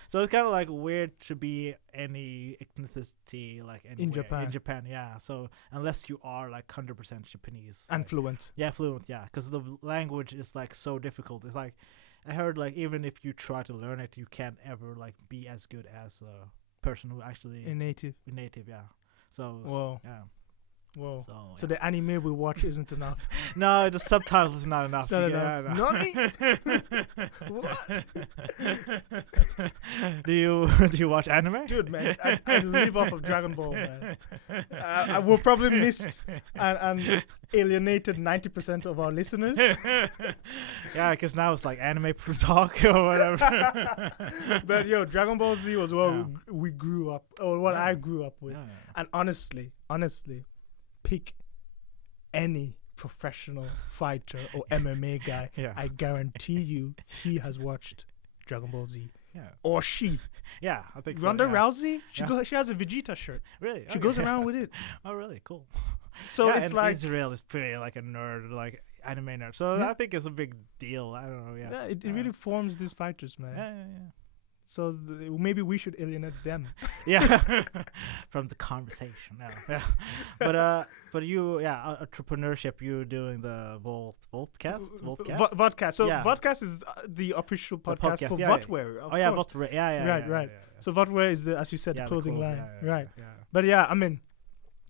So it's kind of like weird to be any ethnicity like anywhere Japan. In Japan, yeah. So unless you are like 100% Japanese And like, fluent. yeah, fluent, yeah, because the language is like so difficult. It's like I heard like even if you try to learn it, you can't ever like be as good as a person who actually A native. native, yeah. So Whoa. yeah. Whoa. So, So yeah. the anime we watch isn't enough. No, the subtitles is not enough. It's not Yeah, enough. no. Nani? What? do you watch anime? Dude, man, I live off of Dragon Ball, man. I will probably miss and alienated 90% of our listeners. Yeah, because now it's like anime talk or whatever. But yo, Dragon Ball Z was what Yeah. we grew up, or what Yeah. I grew up with. Yeah. And honestly, pick any professional fighter or MMA guy. Yeah. I guarantee you, he has watched Dragon Ball Z. Yeah. Or she. Yeah, I think Ronda so, yeah. Rousey, Yeah. she has a Vegeta shirt. Really? She Okay. goes around with it. Oh, really? Cool. So Yeah, it's and like, Israel is pretty like a nerd, like anime nerd. So Yeah. I think it's a big deal. I don't know. Yeah. yeah, it really forms these fighters, man. Yeah. So maybe we should alienate them. Yeah. From the conversation. No. Yeah. But you, yeah, entrepreneurship. You're doing the VOTCast. VOTCast. So Yeah. VOTCast is the official The podcast for yeah, VOTWEAR. of Oh yeah, course. VOTWEAR. Yeah. Right, right. Yeah. So VOTWEAR is the, as you said, Yeah, the clothing line. yeah, Right. Yeah. But yeah, I mean,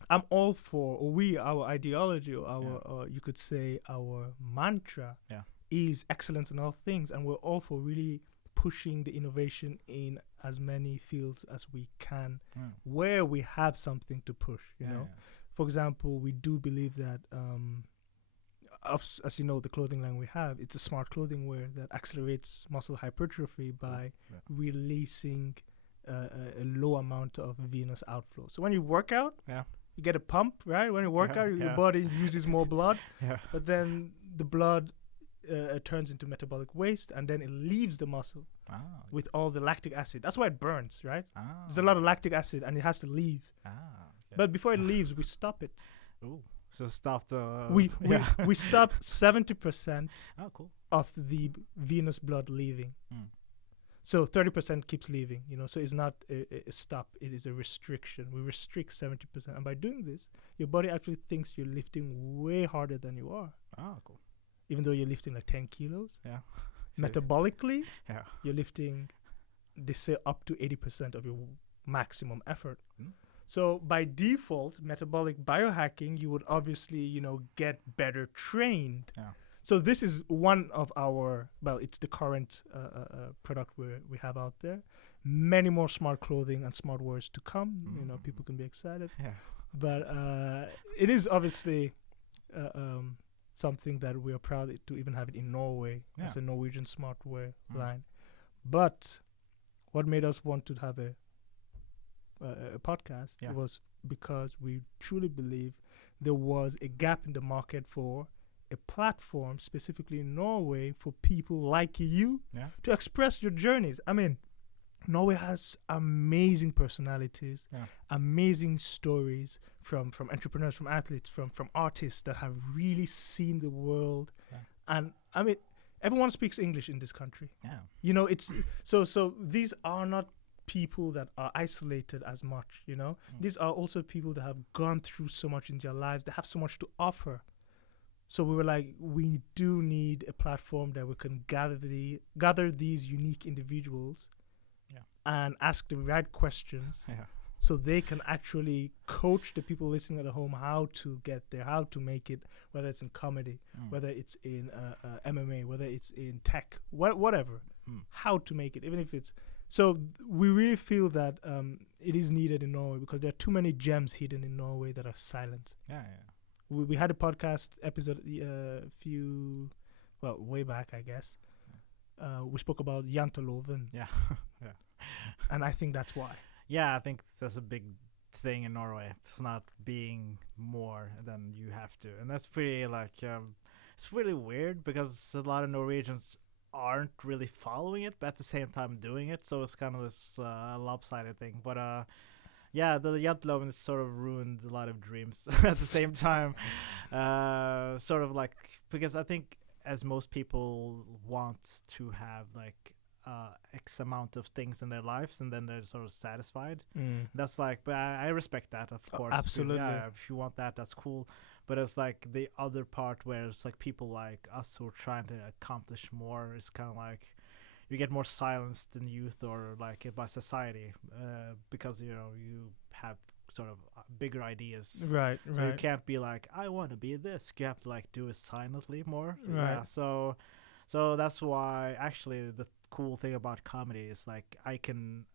I'm all for, or our ideology, or our, you could say, our mantra Yeah. is excellence in all things. And we're all for really pushing the innovation in as many fields as we can, Yeah. where we have something to push, you Yeah, know? For example, we do believe that, as you know, the clothing line we have, it's a smart clothing wear that accelerates muscle hypertrophy by Yeah. releasing a low amount of venous outflow. So when you work out, Yeah. you get a pump, right? When you work Yeah, out, your yeah. body uses more blood, Yeah. but then the blood turns into metabolic waste, and then it leaves the muscle Ah. with all the lactic acid. That's why it burns, right? Ah. There's a lot of lactic acid, and it has to leave. Ah. Okay. But before it leaves, we stop it. Ooh. So stop the. we yeah. we stop 70% Oh, cool. of the venous blood leaving. Mm. So 30% keeps leaving, you know. So it's not a stop; it is a restriction. We restrict 70%, and by doing this, your body actually thinks you're lifting way harder than you are, Oh, cool. even though you're lifting like 10 kilos. Yeah. Metabolically, Yeah. you're lifting, they say, up to 80% of your maximum effort. Mm. So by default, metabolic biohacking, you would obviously, you know, get better trained. Yeah. So this is one of our, well, it's the current product we have out there. Many more smart clothing and smart wears to come. You know, people can be excited. Yeah. But it is obviously something that we are proud to even have it in Norway as a Norwegian smart wear line. But what made us want to have a podcast was because we truly believe there was a gap in the market for a platform specifically in Norway for people like you to express your journeys. I mean, Norway has amazing personalities, amazing stories from entrepreneurs, from athletes, from artists that have really seen the world. And I mean, everyone speaks English in this country. You know, it's so these are not people that are isolated as much, you know. These are also people that have gone through so much in their lives. They have so much to offer. So we were like, we do need a platform that we can gather these unique individuals and ask the right questions so they can actually coach the people listening at home how to get there, how to make it, whether it's in comedy, whether it's in MMA, whether it's in tech, whatever, how to make it, even if it's... So we really feel that it is needed in Norway because there are too many gems hidden in Norway that are silent. We had a podcast episode a few well, way back, I guess. We spoke about janteloven, Yeah, yeah, and I think that's why. yeah. I think that's a big thing in Norway. It's not being more than you have to, and that's pretty like it's really weird because a lot of Norwegians aren't really following it, but at the same time doing it. So it's kind of this lopsided thing. But yeah, the janteloven has sort of ruined a lot of dreams at the same time. Sort of like, because I think as most people want to have like X amount of things in their lives and then they're sort of satisfied. That's like, but I respect that, of course. Absolutely. Yeah, if you want that, that's cool. But it's like the other part where it's like people like us who are trying to accomplish more is kind of like you get more silenced in youth or like by society because you know you have sort of bigger ideas. Right, So you right. can't be like, I want to be this. You have to like do it silently more. Right. Yeah. So that's why actually the cool thing about comedy is like I can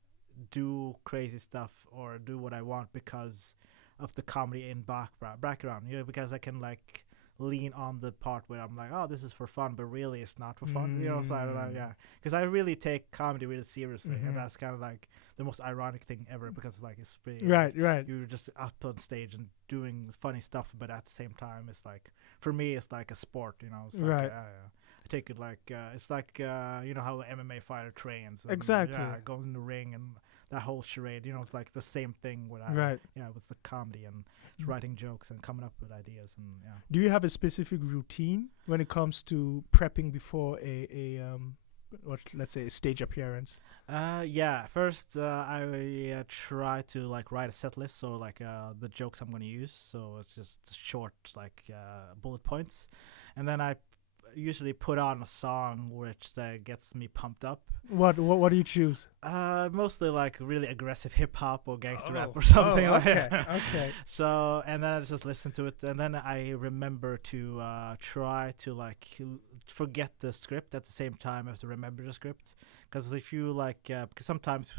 do crazy stuff or do what I want because of the comedy in background. You know, because I can like lean on the part where I'm like, oh, this is for fun, but really it's not for fun. You know, so I don't know, yeah. Because I really take comedy really seriously, and that's kind of like the most ironic thing ever because like it's pretty Right, right. you're just up on stage and doing funny stuff, but at the same time it's like for me it's like a sport, you know. It's like, Right. I take it like it's like you know how an MMA fighter trains and, Exactly. yeah, goes in the ring and that whole charade, you know. It's like the same thing with Right. yeah, with the comedy and writing jokes and coming up with ideas and yeah. Do you have a specific routine when it comes to prepping before a what, let's say, a stage appearance? Yeah, first I try to like write a set list, so like the jokes I'm going to use, so it's just short like bullet points, and then I usually put on a song which gets me pumped up. What do you choose? Mostly like really aggressive hip hop or gangster rap Oh. or something Oh, like okay, that. okay. So and then I just listen to it, and then I remember to try to like forget the script at the same time as to remember the script, because if you like, because sometimes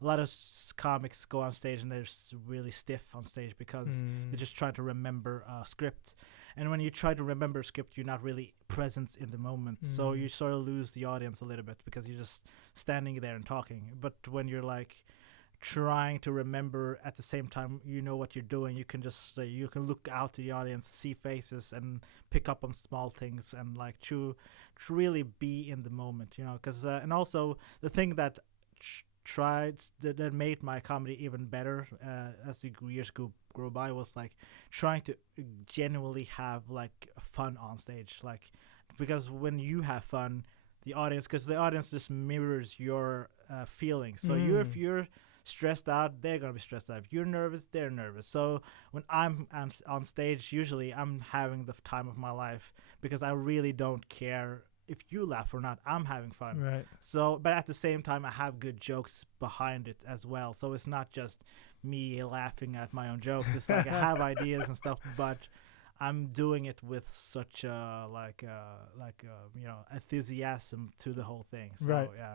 a lot of comics go on stage and they're really stiff on stage because they just try to remember a script. And when you try to remember a script, you're not really present in the moment. So you sort of lose the audience a little bit because you're just standing there and talking. But when you're like trying to remember at the same time, you know what you're doing. You can just you can look out to the audience, see faces, and pick up on small things, and like to really be in the moment, you know. Because and also the thing that that made my comedy even better as the years grow by was like trying to genuinely have like fun on stage, like because when you have fun, the audience just mirrors your feelings. So if you're stressed out, they're gonna be stressed out. If you're nervous, they're nervous. So when I'm on stage, usually I'm having the time of my life because I really don't care if you laugh or not. I'm having fun. Right. So, but at the same time, I have good jokes behind it as well. So it's not just me laughing at my own jokes. It's like I have ideas and stuff, but I'm doing it with such you know, enthusiasm to the whole thing. So, Right. yeah.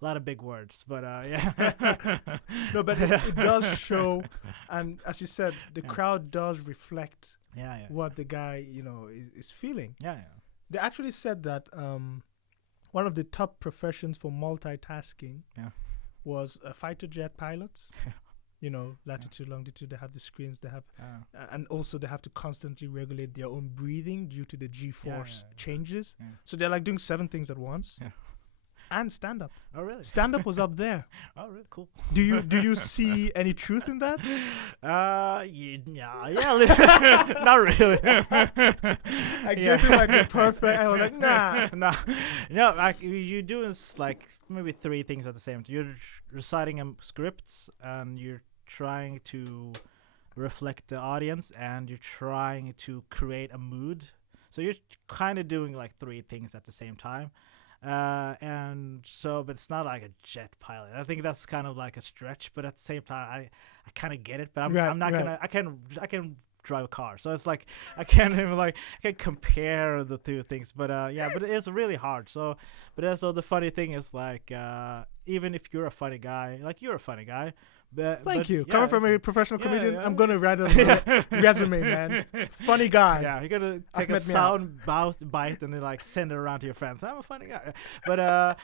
A lot of big words, but yeah. No, but it does show, and as you said, the crowd does reflect Yeah. what the guy, you know, is feeling. Yeah. They actually said that one of the top professions for multitasking was fighter jet pilots. You know, latitude, longitude, they have the screens, they have, and also they have to constantly regulate their own breathing due to the G-force changes. Yeah. So they're like doing 7 things at once. Yeah. And stand-up. Oh, really? Stand-up was up there. Oh, really? Cool. Do you see any truth in that? Yeah, not really. I gave you like the perfect. I was like, nah. No. Like you're doing like maybe 3 things at the same time. You're reciting a script, and you're trying to reflect the audience, and you're trying to create a mood. So you're kind of doing like 3 things at the same time. And so, but it's not like a jet pilot. I think that's kind of like a stretch, but at the same time, I kind of get it. But I'm not gonna. I can drive a car, so it's like I can't even I can compare the 2 things. But yeah, but it's really hard. So, but also the funny thing is like even if you're a funny guy, like you're a funny guy, Thank you. yeah, Coming from a professional comedian, yeah. I'm gonna write a resume, man. Funny guy. Yeah, you're gonna take a Ahmed Miao. sound bite and then like send it around to your friends. I'm a funny guy, but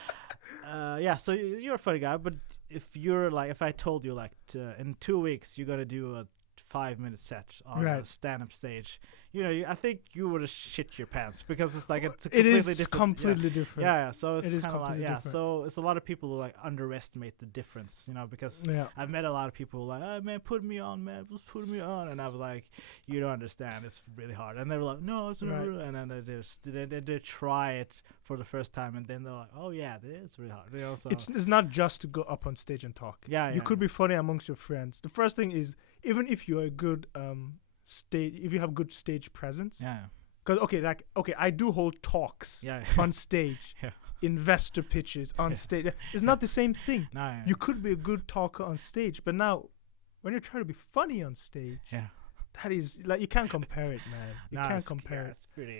yeah. So you're a funny guy, but if I told you like in 2 weeks you're gonna do a 5-minute set on a stand-up stage, I think you would have shit your pants because it's like it's completely different. Yeah, so it's kind of like so it's a lot of people who like underestimate the difference, because I've met a lot of people who are like, oh man, put me on, man, just put me on, and I was like, you don't understand, it's really hard, and they were like, no, it's not real. And then they try it for the first time, and then they're like, oh yeah, it is really hard. So it's not just to go up on stage and talk. You could be funny amongst your friends. The first thing is, even if you're a good if you have good stage presence, because I do hold talks on stage, investor pitches on stage. It's not the same thing. You could be a good talker on stage, but now when you're trying to be funny on stage, that is like, you can't compare it, man. You can't compare it. It's pretty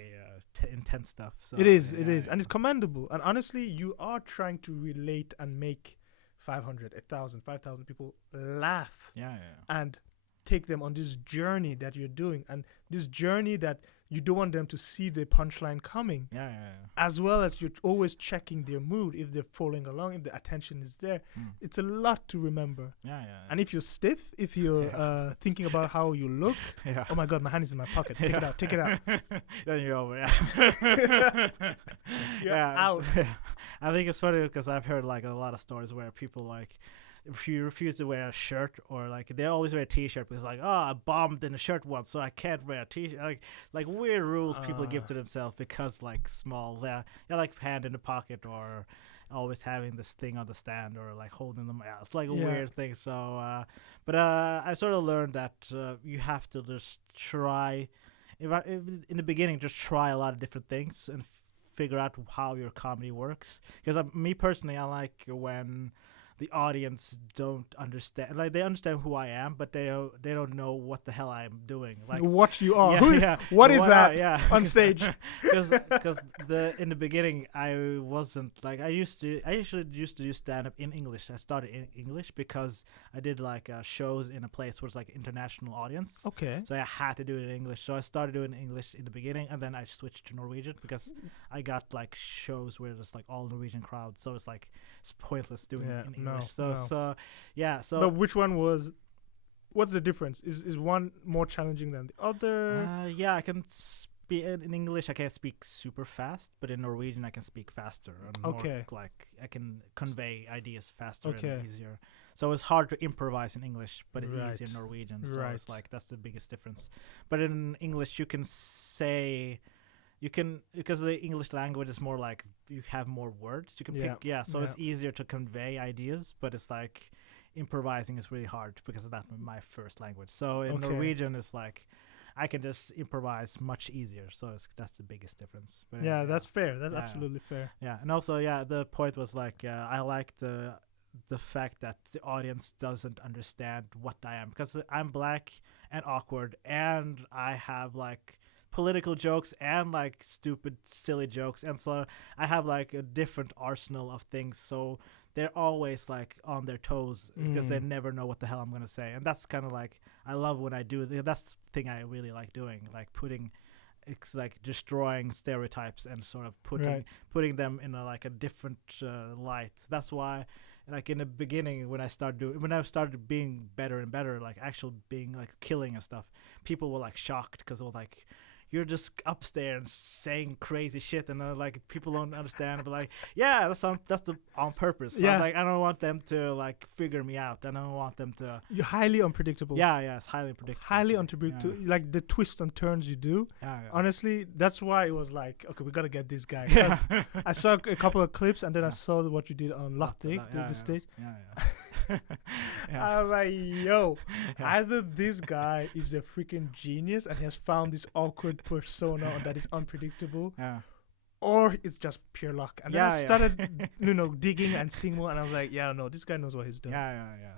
intense stuff. So it is, and it's commendable. And honestly, you are trying to relate and make 500, 1,000, 5,000 people laugh. And take them on this journey that you're doing, and this journey that you don't want them to see the punchline coming. As well as you're always checking their mood, if they're following along, if the attention is there. It's a lot to remember. And if you're stiff, if you're thinking about how you look, oh my god, my hand is in my pocket, take it out. Then you're over. You're out. I think it's funny because I've heard like a lot of stories where people like, if you refuse to wear a shirt, or like they always wear a t-shirt because like, oh, I bombed in a shirt once, so I can't wear a t-shirt. Like weird rules people give to themselves because like small, like hand in the pocket, or always having this thing on the stand, or like holding them out. It's like a weird thing. So, but I sort of learned that you have to just try, in the beginning, just try a lot of different things and figure out how your comedy works. Because me personally, I like when the audience don't understand, like they understand who I am, but they don't know what the hell I'm doing, like what you are. What is that on stage? Because in the beginning I wasn't like, I usually used to do stand up in English. I started in English because I did like shows in a place where it's like international audience. Okay. So I had to do it in English. So I started doing English in the beginning, and then I switched to Norwegian because I got like shows where there's like all Norwegian crowds. So it's like, it's pointless doing it in English. So But which one was? What's the difference? Is one more challenging than the other? I can speak in English. I can't speak super fast, but in Norwegian I can speak faster. And more, like I can convey ideas faster and easier. So it's hard to improvise in English, but it's easier in Norwegian. So it's like, that's the biggest difference. But in English you can say. You can, because the English language is more like, you have more words. You can pick, so it's easier to convey ideas, but it's like improvising is really hard because that's my first language. So in Norwegian, it's like I can just improvise much easier. So that's the biggest difference. But that's fair. That's absolutely fair. Yeah, and also, the point was like, I like the fact that the audience doesn't understand what I am, because I'm black and awkward, and I have like political jokes and like stupid silly jokes, and so I have like a different arsenal of things, so they're always like on their toes because they never know what the hell I'm gonna say. And that's kind of like, I love when I do it. That's the thing I really like doing, like it's like destroying stereotypes and sort of putting them in a different light. That's why, like in the beginning, when I started being better and better, like actual being like killing and stuff, people were like shocked because they were like, you're just upstairs and saying crazy shit, and like people don't understand. But like, that's on purpose. So like, I don't want them to like figure me out. I don't want them to. You're highly unpredictable. It's highly unpredictable. Highly unpredictable. Like the twists and turns you do. Honestly, that's why it was like, okay, we gotta get this guy. I saw a couple of clips, and then I saw what you did on Lattik, the stage. I was like, yo, either this guy is a freaking genius and he has found this awkward persona that is unpredictable, or it's just pure luck. And then I started, digging and seeing more, and I was like, this guy knows what he's doing.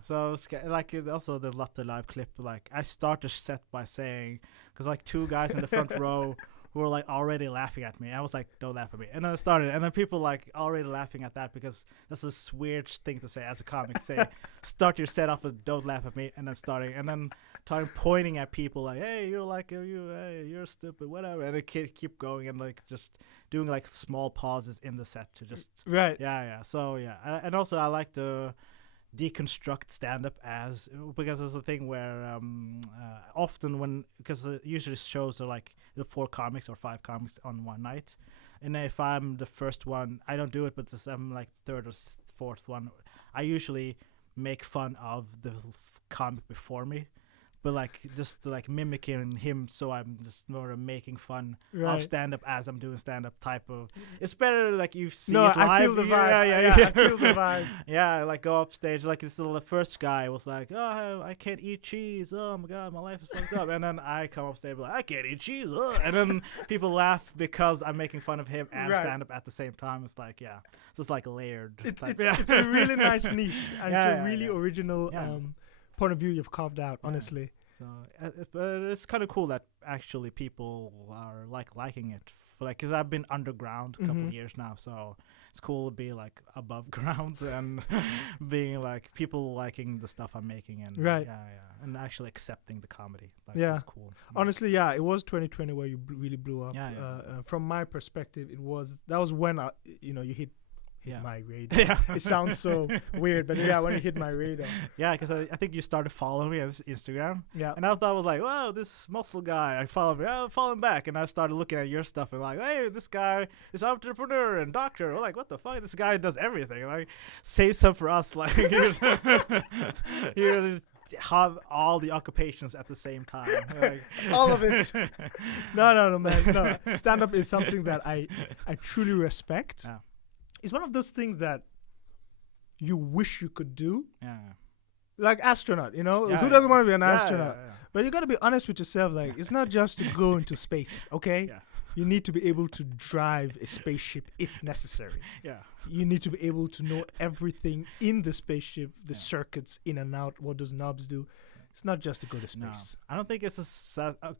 So it's like, also the Latte Live clip, like I start the set by saying, because like two guys in the front row who were like already laughing at me. I was like, don't laugh at me. And then I started, and then people like already laughing at that because that's this weird thing to say as a comic. Say, start your set off with don't laugh at me, and then starting, and then pointing at people like, hey, you're like, hey, you're stupid, whatever. And they keep going and like just doing like small pauses in the set to just. Right. Yeah. So, yeah. And also I like to deconstruct stand-up because it's a thing where often because usually shows are like the 4 comics or 5 comics on one night, and if I'm the first one, I don't do it, but I'm like third or fourth one, I usually make fun of the comic before me, but like just like mimicking him, so I'm just more making fun of stand-up as I'm doing stand-up type of. It's better like you see it live. I feel the vibe. Yeah. I feel the vibe. Yeah, like go up stage, like it's the first guy was like, oh, I can't eat cheese. Oh my god, my life is fucked up. And then I come up stage like, I can't eat cheese. And then people laugh because I'm making fun of him and stand-up at the same time. It's like, yeah, so it's like layered. It's a really nice niche, and it's a really original. Point of view you've carved out, honestly. So, but it's kind of cool that actually people are like liking it, because I've been underground a couple of years now, so it's cool to be like above ground and being like people liking the stuff I'm making, and and actually accepting the comedy. Like, that's cool. Honestly, it was 2020 where you really blew up. From my perspective, that was when you hit my radar. It sounds so weird, but when it hit my radar. Yeah, because I think you started following me on Instagram. Yeah. And I thought I was like, wow, this muscle guy. I follow him back. And I started looking at your stuff and like, hey, this guy is entrepreneur and doctor. I'm like, what the fuck? This guy does everything. Like, save some for us. Like, you have all the occupations at the same time. Like, all of it. No, man. No. Stand-up is something that I truly respect. Yeah. It's one of those things that you wish you could do. Yeah. Like astronaut, who doesn't want to be an astronaut? But you got to be honest with yourself. Like, it's not just to go into space, okay? Yeah. You need to be able to drive a spaceship if necessary. Yeah. You need to be able to know everything in the spaceship, the circuits in and out, what those knobs do. It's not just to go to space. No. I don't think it's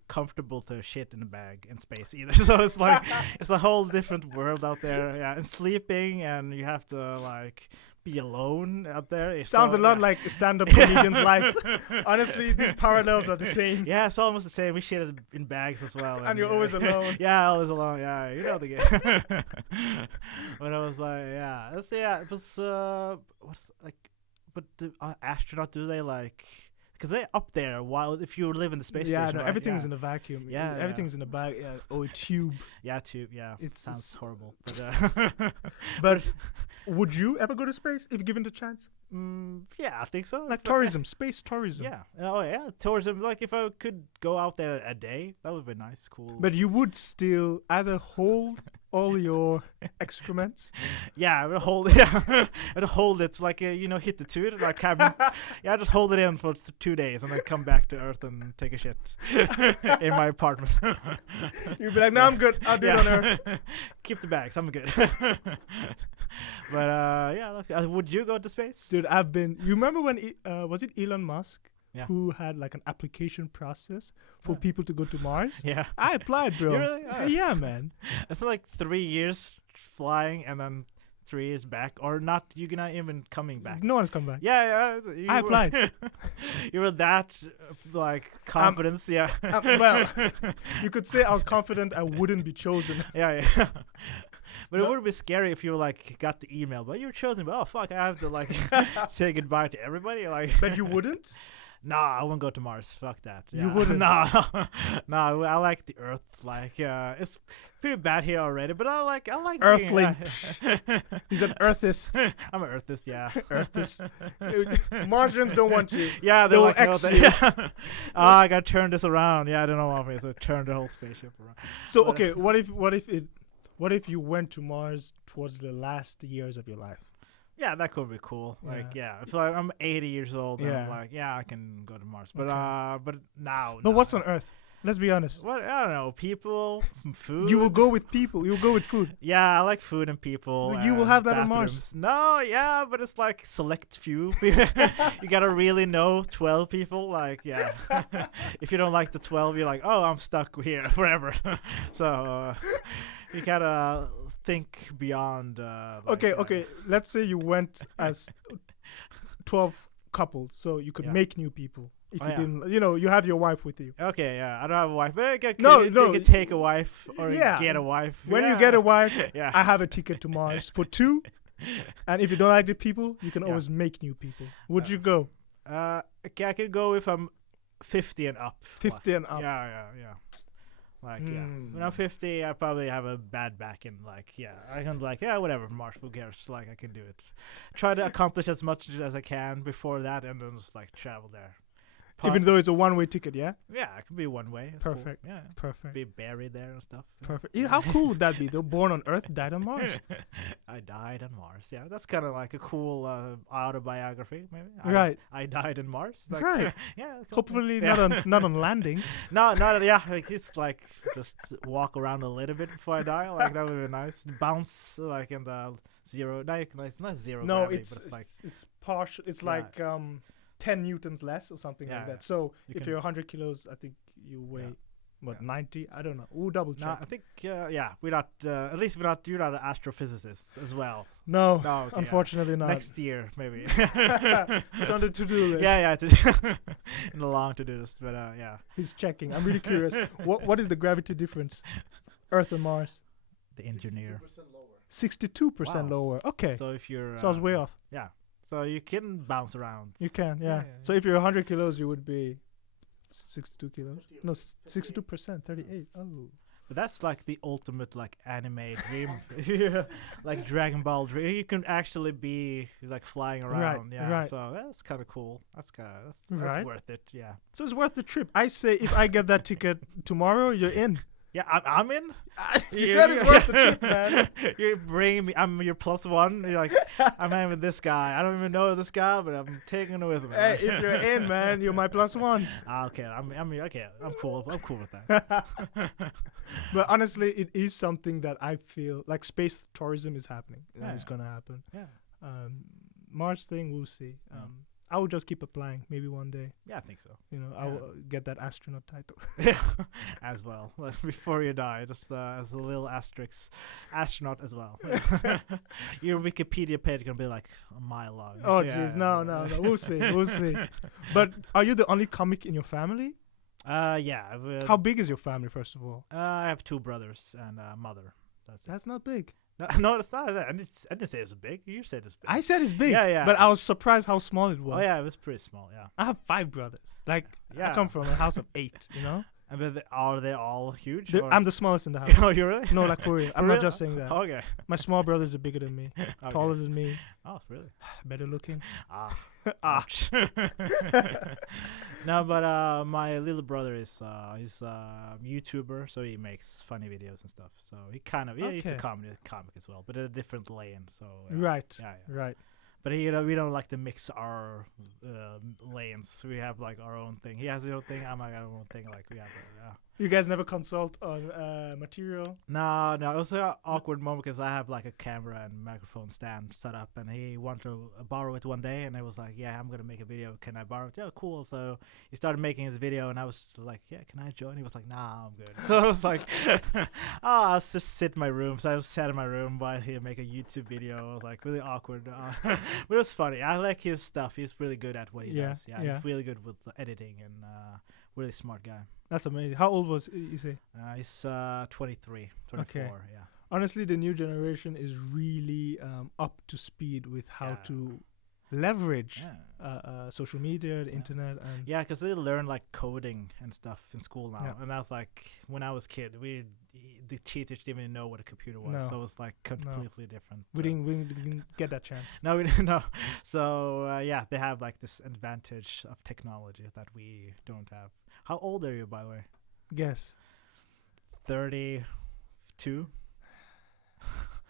comfortable to shit in a bag in space either. So it's like it's a whole different world out there. Yeah, and sleeping, and you have to like be alone out there. Sounds a lot like a stand-up comedian's life. Honestly, these parallels are the same. Yeah, it's almost the same. We shit in bags as well. And you're always alone. Yeah, always alone. Yeah, you know the game. But I was like, it was what's like, but the astronaut, do they like? Because they're up there while if you live in the space station. No, everything's in a vacuum. Yeah, everything's in a bag or a tube. Yeah, tube. Yeah, it sounds horrible. But would you ever go to space if given the chance? Yeah, I think so. Like tourism, space tourism. Yeah. Oh yeah, tourism. Like if I could go out there a day, that would be nice, cool. But you would still either hold all your excrements. Yeah, I would hold. Yeah, I'd hold it like hit the tube like cabin. Yeah, I just hold it in for 2 days and then come back to Earth and take a shit in my apartment. You'd be like, no, I'm good. I'll do it on Earth. Keep the bags. I'm good. But would you go to space? Dude, you remember when was it Elon Musk who had like an application process for people to go to Mars? Yeah, I applied, bro. Really? Yeah, man. It's like 3 years flying and then 3 years back, or not? You're not even coming back. No one's coming back. Yeah. I applied. You were that like confident. Well, you could say I was confident I wouldn't be chosen. Yeah. But it would be scary if you like got the email, but you were chosen. But oh fuck, I have to like say goodbye to everybody. Like, but you wouldn't. No, I wouldn't go to Mars. Fuck that. Yeah. You wouldn't. No. I like the Earth. Like, it's pretty bad here already, but I like Earthling. He's an Earthist. I'm an Earthist. Yeah. Earthist. Martians don't want you. Yeah, they will like, X you. Yeah. I gotta turn this around. Yeah, I don't know why me to turn the whole spaceship around. So but, okay, what if you went to Mars towards the last years of your life? Yeah, that could be cool. Like, if like, I'm 80 years old, and I'm like, I can go to Mars. But but now. No, what's on Earth? Let's be honest. What, I don't know, people, food. You will go with people. You will go with food. Yeah, I like food and people. You will and have that on Mars. bathrooms. No, yeah, but it's like select few. You gotta really know 12 people. Like, yeah. If you don't like the 12, you're like, oh, I'm stuck here forever. So you gotta think beyond. Okay. Let's say you went as 12 couples, so you could make new people. If you didn't, you have your wife with you. Okay, yeah, I don't have a wife, but you can take a wife or Yeah. get a wife. When you get a wife, Yeah. I have a ticket to Mars for 2. And if you don't like the people, you can Yeah. always make new people. Would you go? Okay, I can go if I'm 50 and up. 50 and up. Yeah. Like, yeah. When I'm 50, I probably have a bad back and, like, yeah. I can, like, yeah, whatever, Mars, who cares? Like, I can do it. Try to accomplish as much as I can before that and then just, like, travel there. Even though it's a one-way ticket, yeah? Yeah, it could be one way. It's Perfect. Cool. Yeah. Perfect. Be buried there and stuff. Perfect. How cool would that be? They're born on Earth, died on Mars. I died on Mars. Yeah, that's kind of like a cool autobiography, maybe. Right. I died on Mars. Like, Right. Yeah. Cool. Hopefully Yeah. not on landing. No, yeah. Like, it's like just walk around a little bit before I die. Like that would be nice. Bounce like in the zero. No, it's not zero. No, gravity, it's but it's like it's partial. It's Yeah. like 10 newtons less or something Yeah, like yeah. that. So You if can- you're 100 kilos, I think you weigh Yeah. 90. I don't know. We'll double check. no. I think we're not. At least we're not. You're not an astrophysicist as well. No, No, okay, unfortunately not. Next year maybe. It's on the to-do list. Yeah. In the long to do this, but yeah. He's checking. I'm really curious. What is the gravity difference? Earth and Mars. The engineer. 62% Wow. lower. Okay. So if you're. So I was way off. Yeah. So you can bounce around. You can, yeah. Yeah. So if you're 100 kilos, you would be 62 kilos. No, 62%, 38. Oh. But that's like the ultimate like anime dream. Yeah, like Dragon Ball dream. You can actually be like flying around. Yeah. right. So that's kind of cool. That's Right. that's worth it. Yeah. So it's worth the trip. I say if I get that ticket tomorrow, you're in. Yeah, I'm in. You said it's worth the trip, man. You bring me. I'm your +1. You're like, I'm in with this guy. I don't even know this guy, but I'm taking it with me. Hey, if you're in, man, you're my +1. Okay. Okay. I'm cool. I'm cool with that. But honestly, it is something that I feel like space tourism is happening. Yeah. It's gonna happen. Yeah. Mars thing, we'll see. Yeah. I will just keep applying. Maybe one day, Yeah, I think so. I will get that astronaut title. Yeah, as well. Like, before you die, just as a little astronaut as well. Your Wikipedia page can be like a mile long. Oh, Yeah. jeez, no. We'll see. We'll see. But are you the only comic in your family? Yeah. How big is your family, first of all? I have 2 brothers and a mother. That's it. That's not big. No, it's not. I didn't say it's big. You said it's big. I said it's big. Yeah. But I was surprised how small it was. Oh yeah, it was pretty small. Yeah. I have 5 brothers. Like, I Yeah. come from a house of 8, And but are they all huge? They're- or- I'm the smallest in the house. Oh, you really? No, like for real. I'm For not real? just saying that. Okay. My small brothers are bigger than me, Okay. taller than me, Oh, really? better looking. Ah. Ouch. No, but my little brother is he's a YouTuber, so he makes funny videos and stuff. So he kind of he's a Okay. comic as well, but a different lane. So Right. yeah. Right. But we don't like to mix our lanes. We have like our own thing. He has his own thing. I got our own thing. Like we have. You guys never consult on material? No, it was an awkward moment because I have like a camera and microphone stand set up, and he wanted to borrow it one day, and I was like, "Yeah, I'm gonna make a video. Can I borrow it?" Yeah, cool. So he started making his video, and I was like, "Yeah, can I join?" He was like, "Nah, I'm good." So I was like, I'll just sit in my room." So I just sat in my room while he make a YouTube video. It was like really awkward, but it was funny. I like his stuff. He's really good at what he does. Yeah, yeah. he's really good with the editing and really smart guy. That's amazing. How old was you say? He's 23, 24, Okay. yeah. Honestly, the new generation is really up to speed with how Yeah. to leverage Yeah. social media, the Yeah. internet, and Yeah, because they learn like coding and stuff in school now, Yeah. and that's like when I was a kid, the teachers didn't even know what a computer was, No. so it was like completely different. we didn't get that chance. No, we didn't know. So yeah, they have like this advantage of technology that we don't have. How old are you, by the way? Guess. 32?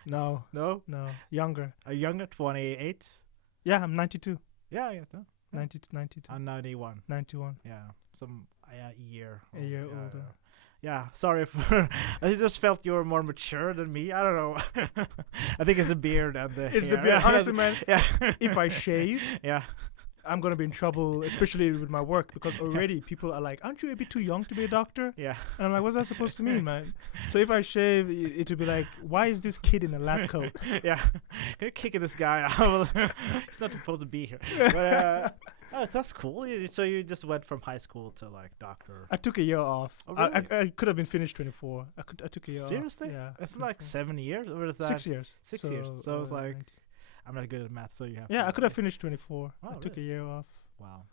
No, No, younger. are you younger? 28? Yeah, I'm 92. Yeah. No. 92. I'm 91. 91. Yeah. a year. A year yeah, older. Yeah, sorry for. I just felt you were more mature than me. I don't know. I think it's the beard and the It's the hair. beard. Honestly, man, Yeah. if I shave, Yeah. I'm gonna be in trouble, especially with my work, because already people are like, "Aren't you a bit too young to be a doctor?" Yeah. And I'm like, "What's that supposed to mean, man?" So if I shave, it would be like, "Why is this kid in a lab coat?" Yeah. Can you kick this guy out? He's not supposed to be here. But, oh, that's cool. So you just went from high school to like doctor. I took a year off. Oh, I really? could have been finished 24. I took a year Seriously? off. Yeah. It's like 7 years, or is that 6 years. 6 years? So it's like 90. I'm not good at math, so you have. Yeah, to I could have finished 24. Oh, I took a really? year off. Wow.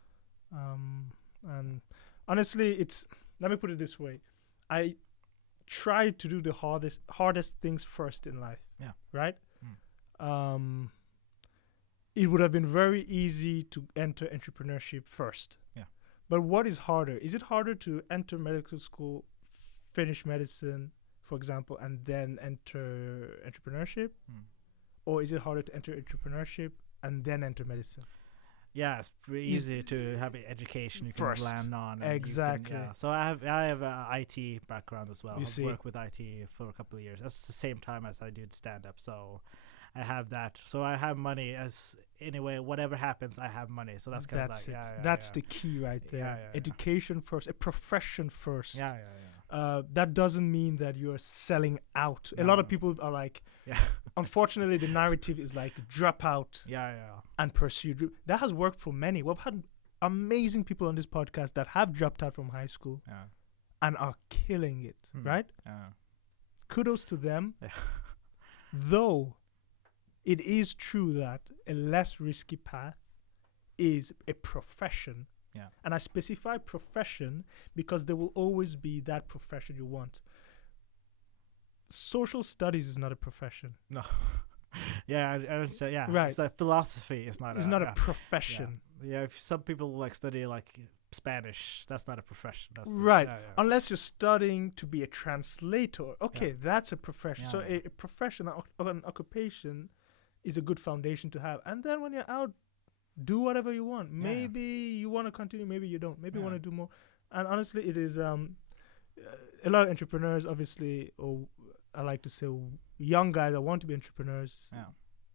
And honestly, let me put it this way. I tried to do the hardest things first in life. Yeah. Right? Mm. It would have been very easy to enter entrepreneurship first. Yeah. But what is harder? Is it harder to enter medical school, finish medicine, for example, and then enter entrepreneurship? Mm. Or is it harder to enter entrepreneurship and then enter medicine? Yeah, it's pretty easy to have an education you First. can land on. And Exactly. You can, yeah. So I have an IT background as well. You I've see. worked with IT for a couple of years. That's the same time as I did stand up. So I have that. So I have money as anyway. Whatever happens, I have money. So that's kind of like it. yeah, That's yeah. the key right there. Yeah, yeah, yeah. Education first, a profession first. Yeah, yeah, yeah. That doesn't mean that you're selling out. A No. lot of people are like, Yeah. unfortunately, the narrative is like drop out Yeah, yeah. and pursue. That has worked for many. We've had amazing people on this podcast that have dropped out from high school Yeah. and are killing it, Mm. right? Yeah. Kudos to them. Yeah. Though it is true that a less risky path is a profession. Yeah. And I specify profession because there will always be that profession you want. Social studies is not a profession. No. Yeah, I don't say, yeah. Right. It's like philosophy is not. It's not a profession. Yeah, if some people like study like Spanish, that's not a profession. That's Right. Yeah, yeah. Unless you're studying to be a translator. Okay, Yeah. that's a profession. Yeah, So yeah. a profession or an occupation is a good foundation to have. And then when you're out, do whatever you want. Yeah. Maybe you want to continue, maybe you don't. Maybe you Yeah. want to do more. And honestly, it is a lot of entrepreneurs, obviously, or I like to say young guys that want to be entrepreneurs, Yeah.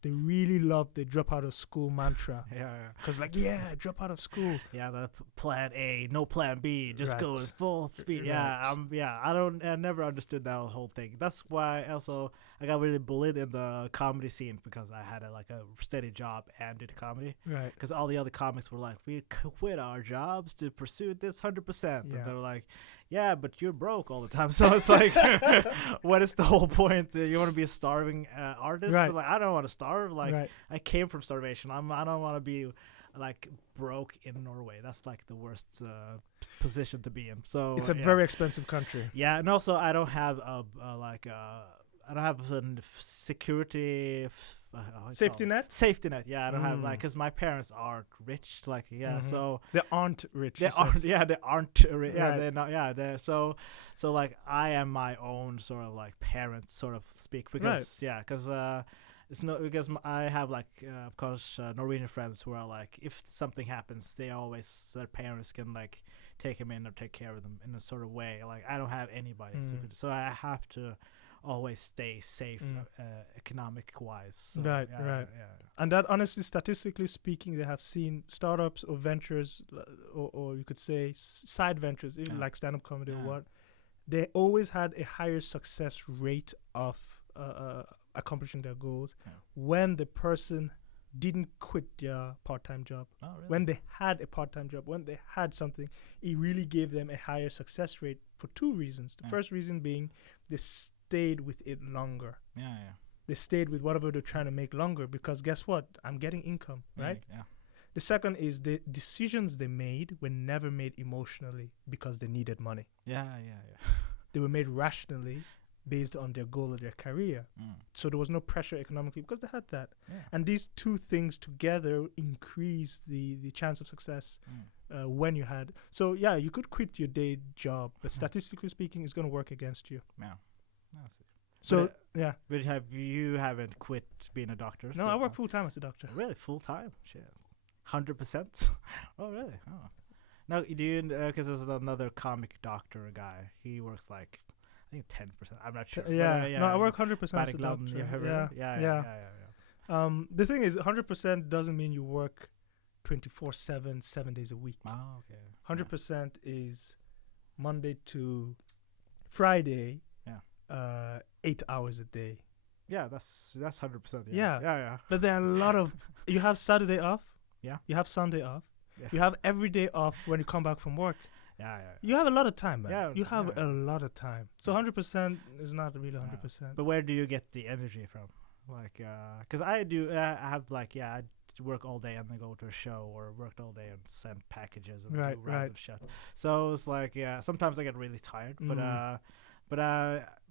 they really love the drop out of school mantra. Yeah, yeah. Because like, yeah, drop out of school. Yeah, the plan A, no plan B, just go Right. full speed. Yeah, Right. I never understood that whole thing. That's why also I got really bullied in the comedy scene because I had a steady job and did comedy. Right. Because all the other comics were like, we quit our jobs to pursue this 100%. Yeah. And they were like, yeah, but you're broke all the time. So it's like, what is the whole point? You want to be a starving artist? Right. But, like, I don't want to starve. Like, Right. I came from starvation. I don't want to be like broke in Norway. That's like the worst position to be in. So It's a yeah. very expensive country. Yeah, and also I don't have I don't have a security Safety net? Safety net. Yeah, I don't have Mm. because my parents aren't rich. Like yeah, Mhm. so They aren't rich. they you said. aren't. Yeah, they aren't. Yeah, Right. they're not. Yeah, they're so like I am my own sort of like parent, sort of speak because it's not because I have like of course Norwegian friends who are like if something happens they always their parents can like take them in or take care of them in a sort of way. Like I don't have anybody, so I have to always stay safe economic wise. So, Right, yeah, right. Yeah. And that, honestly, statistically speaking, they have seen startups or ventures, or you could say side ventures, even like stand-up comedy or Yeah. what. They always had a higher success rate of accomplishing their goals when the person didn't quit their part-time job. Oh, really? When they had a part-time job, when they had something, it really gave them a higher success rate for two reasons. The first reason being they stayed with it longer. Yeah, yeah. They stayed with whatever they're trying to make longer because guess what? I'm getting income, right? Yeah. The second is the decisions they made were never made emotionally because they needed money. Yeah. They were made rationally based on their goal of their career. So there was no pressure economically because they had that. Yeah. And these two things together increase the chance of success when you had. So yeah, you could quit your day job, but statistically speaking, it's going to work against you. Yeah. That's it. So But, but you haven't quit being a doctor? No, still, I work full time as a doctor. Really, full time? Shit, 100%? Oh, really? Oh. No, do you? Because there's another comic doctor guy. He works like I think 10%. I'm not sure. Yeah. But, No, I work 100% as a Battleground, doctor. you have Yeah. it? Yeah. The thing is, 100% doesn't mean you work 24/7, 7 days a week. Oh, okay. 100% is Monday to Friday. Yeah. 8 hours a day. Yeah, that's 100%. Yeah. Yeah. But there are a lot of. You have Saturday off. Yeah. You have Sunday off. Yeah. You have every day off when you come back from work. Yeah. You have a lot of time, man. Yeah, You have yeah. a lot of time. So 100% is not really 100%. But where do you get the energy from? Like, because I do. I have like, I work all day and then go to a show, or worked all day and send packages and do random shit. So it's like, sometimes I get really tired,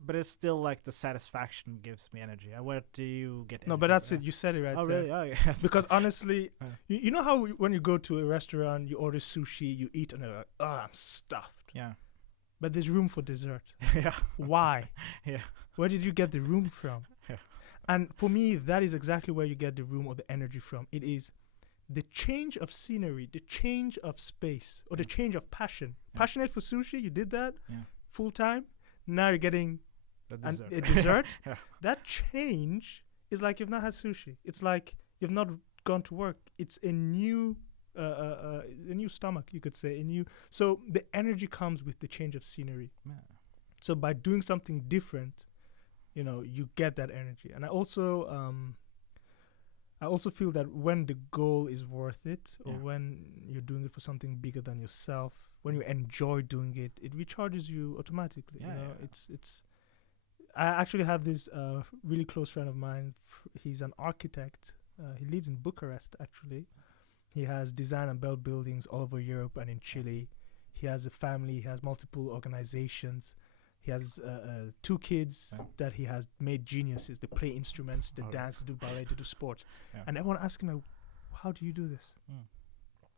but it's still like the satisfaction gives me energy. Where do you get? No, energy but that's from? it. You said it right Oh there. really? Oh yeah. Because honestly, Yeah. you know how when you go to a restaurant, you order sushi, you eat, and you're like, oh, I'm stuffed. Yeah. But there's room for dessert. Yeah. Why? Yeah. Where did you get the room from? Yeah. And for me, that is exactly where you get the room or the energy from. It is the change of scenery, the change of space, or the change of passion. Yeah. Passionate for sushi, you did that full time. Now you're getting The a dessert. Yeah. That change is like you've not had sushi. It's like you've not gone to work. It's a new stomach, you could say. So the energy comes with the change of scenery. Yeah. So by doing something different, you get that energy. And I also feel that when the goal is worth it, or when you're doing it for something bigger than yourself, when you enjoy doing it, it recharges you automatically. It's. I actually have this really close friend of mine. He's an architect. He lives in Bucharest, actually. He has design and built buildings all over Europe and in Chile. He has a family. He has multiple organizations. He has 2 kids that he has made geniuses. They play instruments, they dance, they do ballet, they do sports. Yeah. And everyone asks him, like, how do you do this?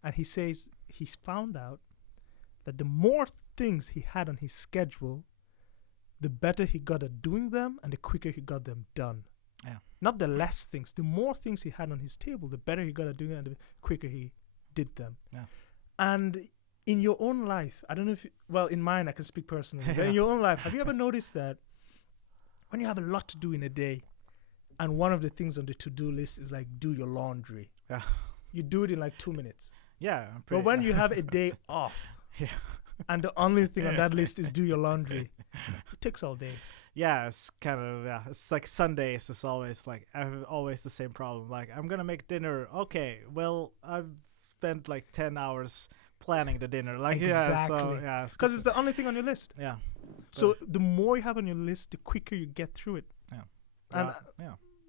And he says he's found out that the more things he had on his schedule, the better he got at doing them and the quicker he got them done. Yeah. Not the less things. The more things he had on his table, the better he got at doing it and the quicker he did them. Yeah. And in your own life, I don't know if, in mine, I can speak personally, but in your own life, have you ever noticed that when you have a lot to do in a day, and one of the things on the to-do list is like, do your laundry. Yeah. You do it in like 2 minutes. Yeah. But when you have a day off, and the only thing on that list is do your laundry, it takes all day. Yeah, it's kind of, it's like Sundays is always like, I have always the same problem. Like, I'm going to make dinner. Okay, well, I've spent like 10 hours planning the dinner. Like, exactly. Because it's the only thing on your list. Yeah. So the more you have on your list, the quicker you get through it. Yeah. And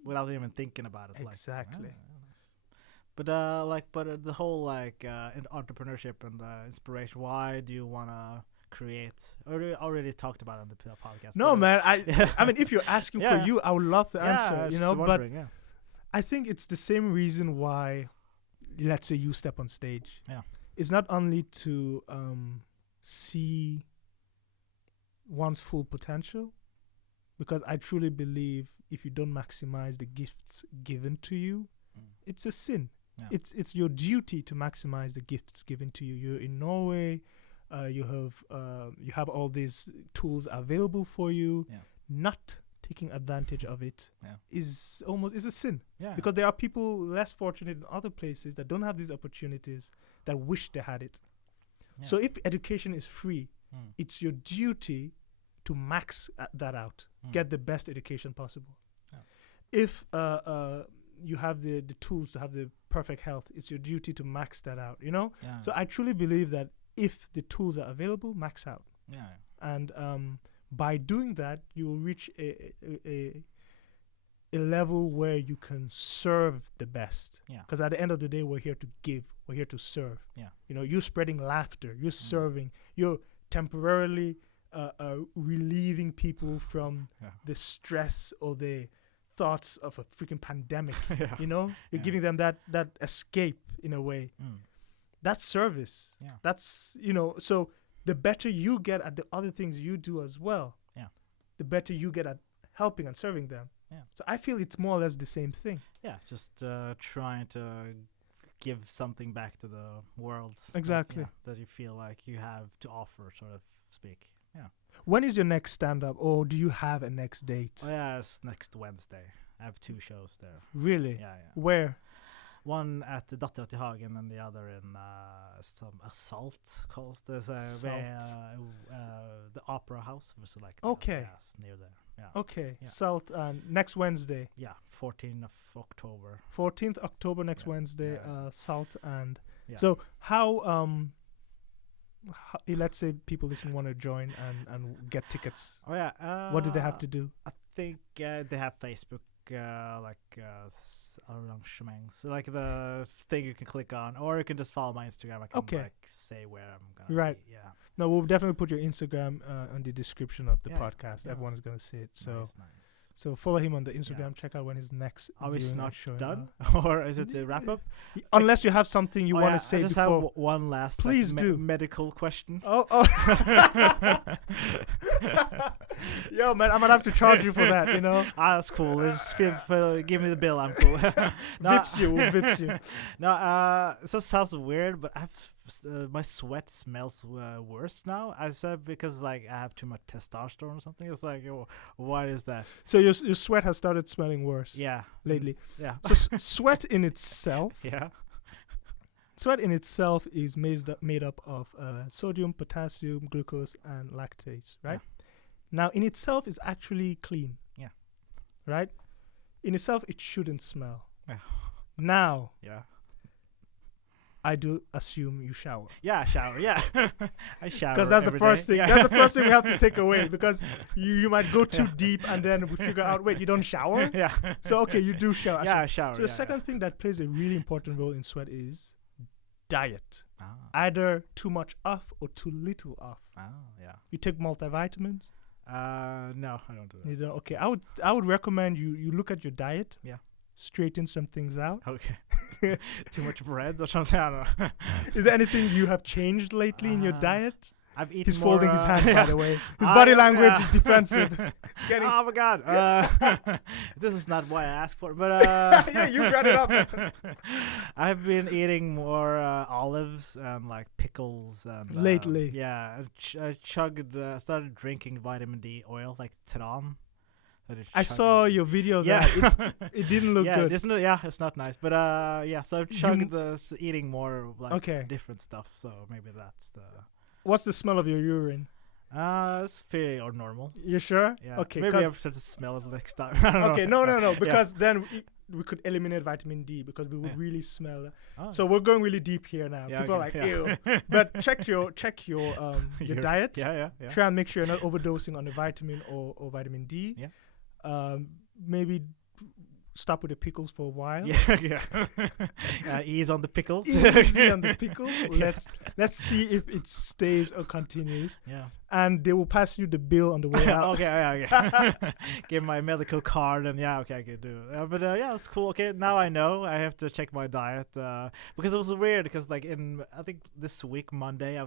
without even thinking about it. Exactly. But the whole like entrepreneurship and inspiration. Why do you want to create? Already talked about it on the podcast. No, man. I mean, if you're asking for you, I would love to answer. But I think it's the same reason why, let's say, you step on stage. Yeah. It's not only to see one's full potential, because I truly believe if you don't maximize the gifts given to you, it's a sin. Yeah. It's your duty to maximize the gifts given to you. You're in Norway, you have all these tools available for you. Yeah. Not taking advantage of it is a sin. Yeah. Because there are people less fortunate in other places that don't have these opportunities that wish they had it. Yeah. So if education is free, it's your duty to max that out, get the best education possible. Yeah. If you have the tools to have the perfect health, it's your duty to max that out, Yeah. So I truly believe that if the tools are available, max out. Yeah. And by doing that, you will reach a level where you can serve the best. Yeah. Because at the end of the day, we're here to give. We're here to serve. Yeah. You're spreading laughter. You're serving. You're temporarily relieving people from the stress or the thoughts of a freaking pandemic. You're giving them that escape in a way. That's service. Yeah. That's so the better you get at the other things you do as well, the better you get at helping and serving them. So I feel it's more or less the same thing. Yeah, just trying to give something back to the world. Exactly. Like, that you feel like you have to offer, sort of speak. Yeah. When is your next stand-up, or do you have a next date? Oh yeah, it's next Wednesday. I have 2 shows there. Really? Yeah. Where? One at the Ettehadulhagh and then the other in some Assault calls this the Opera House, was like Okay. near there. Yeah. Okay. Yeah. Salt next Wednesday. Yeah, 14th of October. 14th October next Yeah. Wednesday. Yeah. Salt and Yeah. so how let's say people listening want to join and get tickets. Oh yeah. What do they have to do? I think they have Facebook arrangements, like the thing you can click on, or you can just follow my Instagram. I can like say where I'm gonna Right. be. Yeah. No, we'll definitely put your Instagram on the description of the Yeah, podcast. yeah. Everyone's gonna see it. So Nice. so follow him on the Instagram. Check out when his next. Are we viewing not is showing done, up. or is it the wrap up? Unless you have something you Oh, want yeah, to say I just before. have one last Please do. medical question. Oh. Yo, man, I'm gonna have to charge you for that. You know. That's cool. Just give me the bill. I'm cool. Vips you. We'll vips you. No, it just sounds weird, but my sweat smells worse now. I said because like I have too much testosterone or something. It's like, why is that? So your sweat has started smelling worse. Yeah. Lately. Yeah. So sweat in itself. Yeah. Sweat in itself is made up of sodium, potassium, glucose, and lactase, right? Yeah. Now, in itself, is actually clean. Yeah. Right? In itself, it shouldn't smell. Yeah. Now, Yeah. I do assume you shower. Yeah, I shower. Yeah. I shower. Because that's the every first day. thing. Yeah. That's the first thing we have to take away. Because you might go too deep and then we figure out, wait, you don't shower? Yeah. So, okay, you do shower. Yeah, I shower. So the second thing that plays a really important role in sweat is diet. Ah. Either too much off or too little off. Yeah. You take multivitamins? No, I don't do that. You don't? Okay, I would recommend you look at your diet. Yeah. Straighten some things out. Okay. Too much bread or something. I don't know. Is there anything you have changed lately in your diet? I've eaten He's more, folding his hands, yeah. by the way. His body language is defensive. Oh my god. This is not what I asked for, but Yeah, you brought it up. I've been eating more olives and like pickles and Lately. Yeah, I started drinking vitamin D oil like Tran. I saw your video. Yeah, it didn't look yeah, good. it's not nice, but yeah. So I've chugged eating more like different stuff. So maybe that's the. What's the smell of your urine? It's fairly or normal. You sure? Yeah. Okay. Maybe I'll try to smell it next time. I don't know. No. Because then we could eliminate vitamin D because we would really smell. Oh. So we're going really deep here now. Yeah, People okay, are like, yeah. ew. But check your diet. Yeah. Try and make sure you're not overdosing on the vitamin or vitamin D. Yeah. Maybe stop with the pickles for a while. Yeah. Ease on the pickles. Easy on the pickles. Let's see if it stays or continues. Yeah. And they will pass you the bill on the way out. Okay. Give my medical card and I can do it. But yeah, it's cool. Okay, now I know I have to check my diet because it was weird because like I think this week Monday I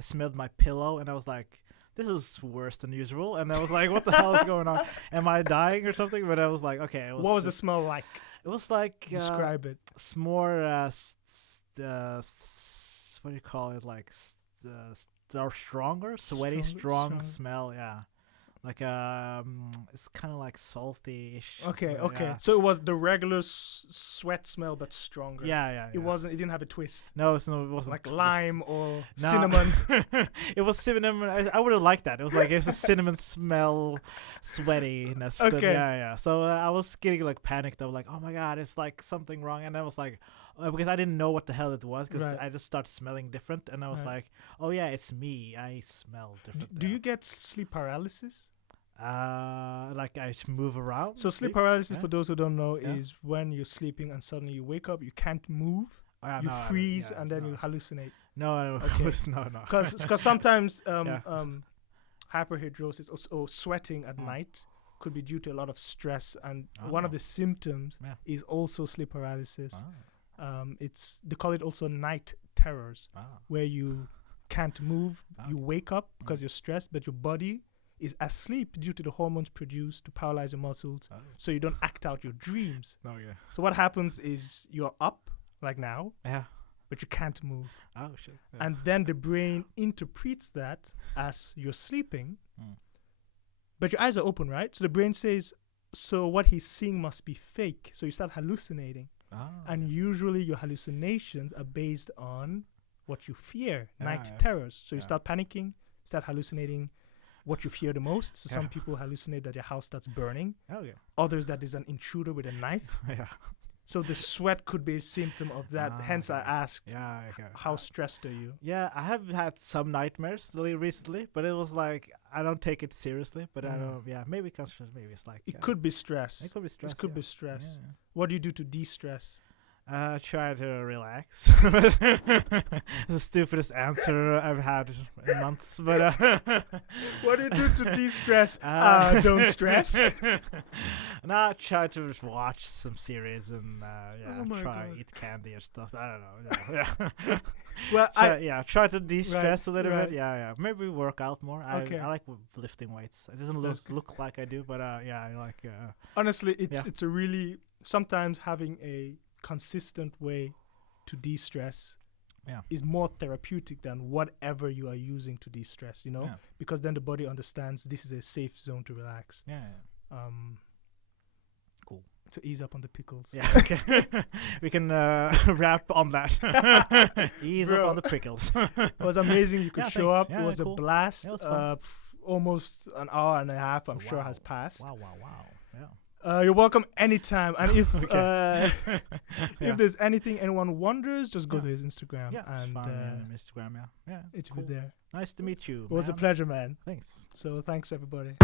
smelled my pillow and I was like, this is worse than usual, and I was like, what the hell is going on? Am I dying or something? But I was like, okay. What was the smell like? It was like describe it. It's more what do you call it? Like stronger, sweaty, strong smell. Yeah, like it's kind of like salty-ish. Okay. Yeah. So it was the regular sweat smell, but stronger. Yeah. It wasn't. It didn't have a twist. No, it wasn't like lime or cinnamon. It was cinnamon. I would have liked that. It was like it's a cinnamon smell, sweatiness. Okay. Yeah. So I was getting like panicked. I was like, oh my god, it's like something wrong. And I was like, because I didn't know what the hell it was because I just started smelling different. And I was like, oh yeah, it's me. I smell different. Do you get sleep paralysis? Like I move around. So sleep paralysis, for those who don't know, is when you're sleeping and suddenly you wake up, you can't move, you freeze, and then you hallucinate. No. Because sometimes hyperhidrosis or sweating at night could be due to a lot of stress, and one of the symptoms is also sleep paralysis. They call it also night terrors, where you can't move, you wake up because you're stressed, but your body is asleep due to the hormones produced to paralyze your muscles, so you don't act out your dreams. Oh yeah. So what happens is you're up, like now, Yeah. but you can't move. Oh shit. Yeah. And then the brain interprets that as you're sleeping, but your eyes are open, right? So the brain says, so what he's seeing must be fake. So you start hallucinating. And usually your hallucinations are based on what you fear, night terrors. So you start panicking, start hallucinating what you fear the most. So some people hallucinate that your house starts burning. Oh yeah. Others that there's an intruder with a knife. Yeah. So the sweat could be a symptom of that. Hence, I asked, how stressed are you? Yeah, I have had some nightmares recently, but it was like I don't take it seriously. But I don't. Yeah, maybe maybe it's like it could be stress. It could be stress. It could be stress. Yeah. What do you do to de-stress? Try to relax. The stupidest answer I've had in months. But what do you do to de-stress? Don't stress. Now try to just watch some series and God. eat candy or stuff. I don't know. Yeah. Well, try to de-stress a little bit. Yeah. Maybe work out more. I like lifting weights. It doesn't look like I do, but I like. Honestly, it's a really sometimes having a consistent way to de-stress is more therapeutic than whatever you are using to de-stress, because then the body understands this is a safe zone to relax. Cool. To ease up on the pickles. Yeah, okay. We can wrap on that. Ease up on the pickles. It was amazing you could show up. It was cool. a blast. It was fun. Almost an hour and a half, I'm sure, has passed. Wow. Yeah. You're welcome anytime. And if if there's anything anyone wonders, just go to his Instagram. Yeah, and find me on Instagram. Yeah. It's cool. There. Nice to meet you. It was a pleasure, man. Thanks. So thanks, everybody.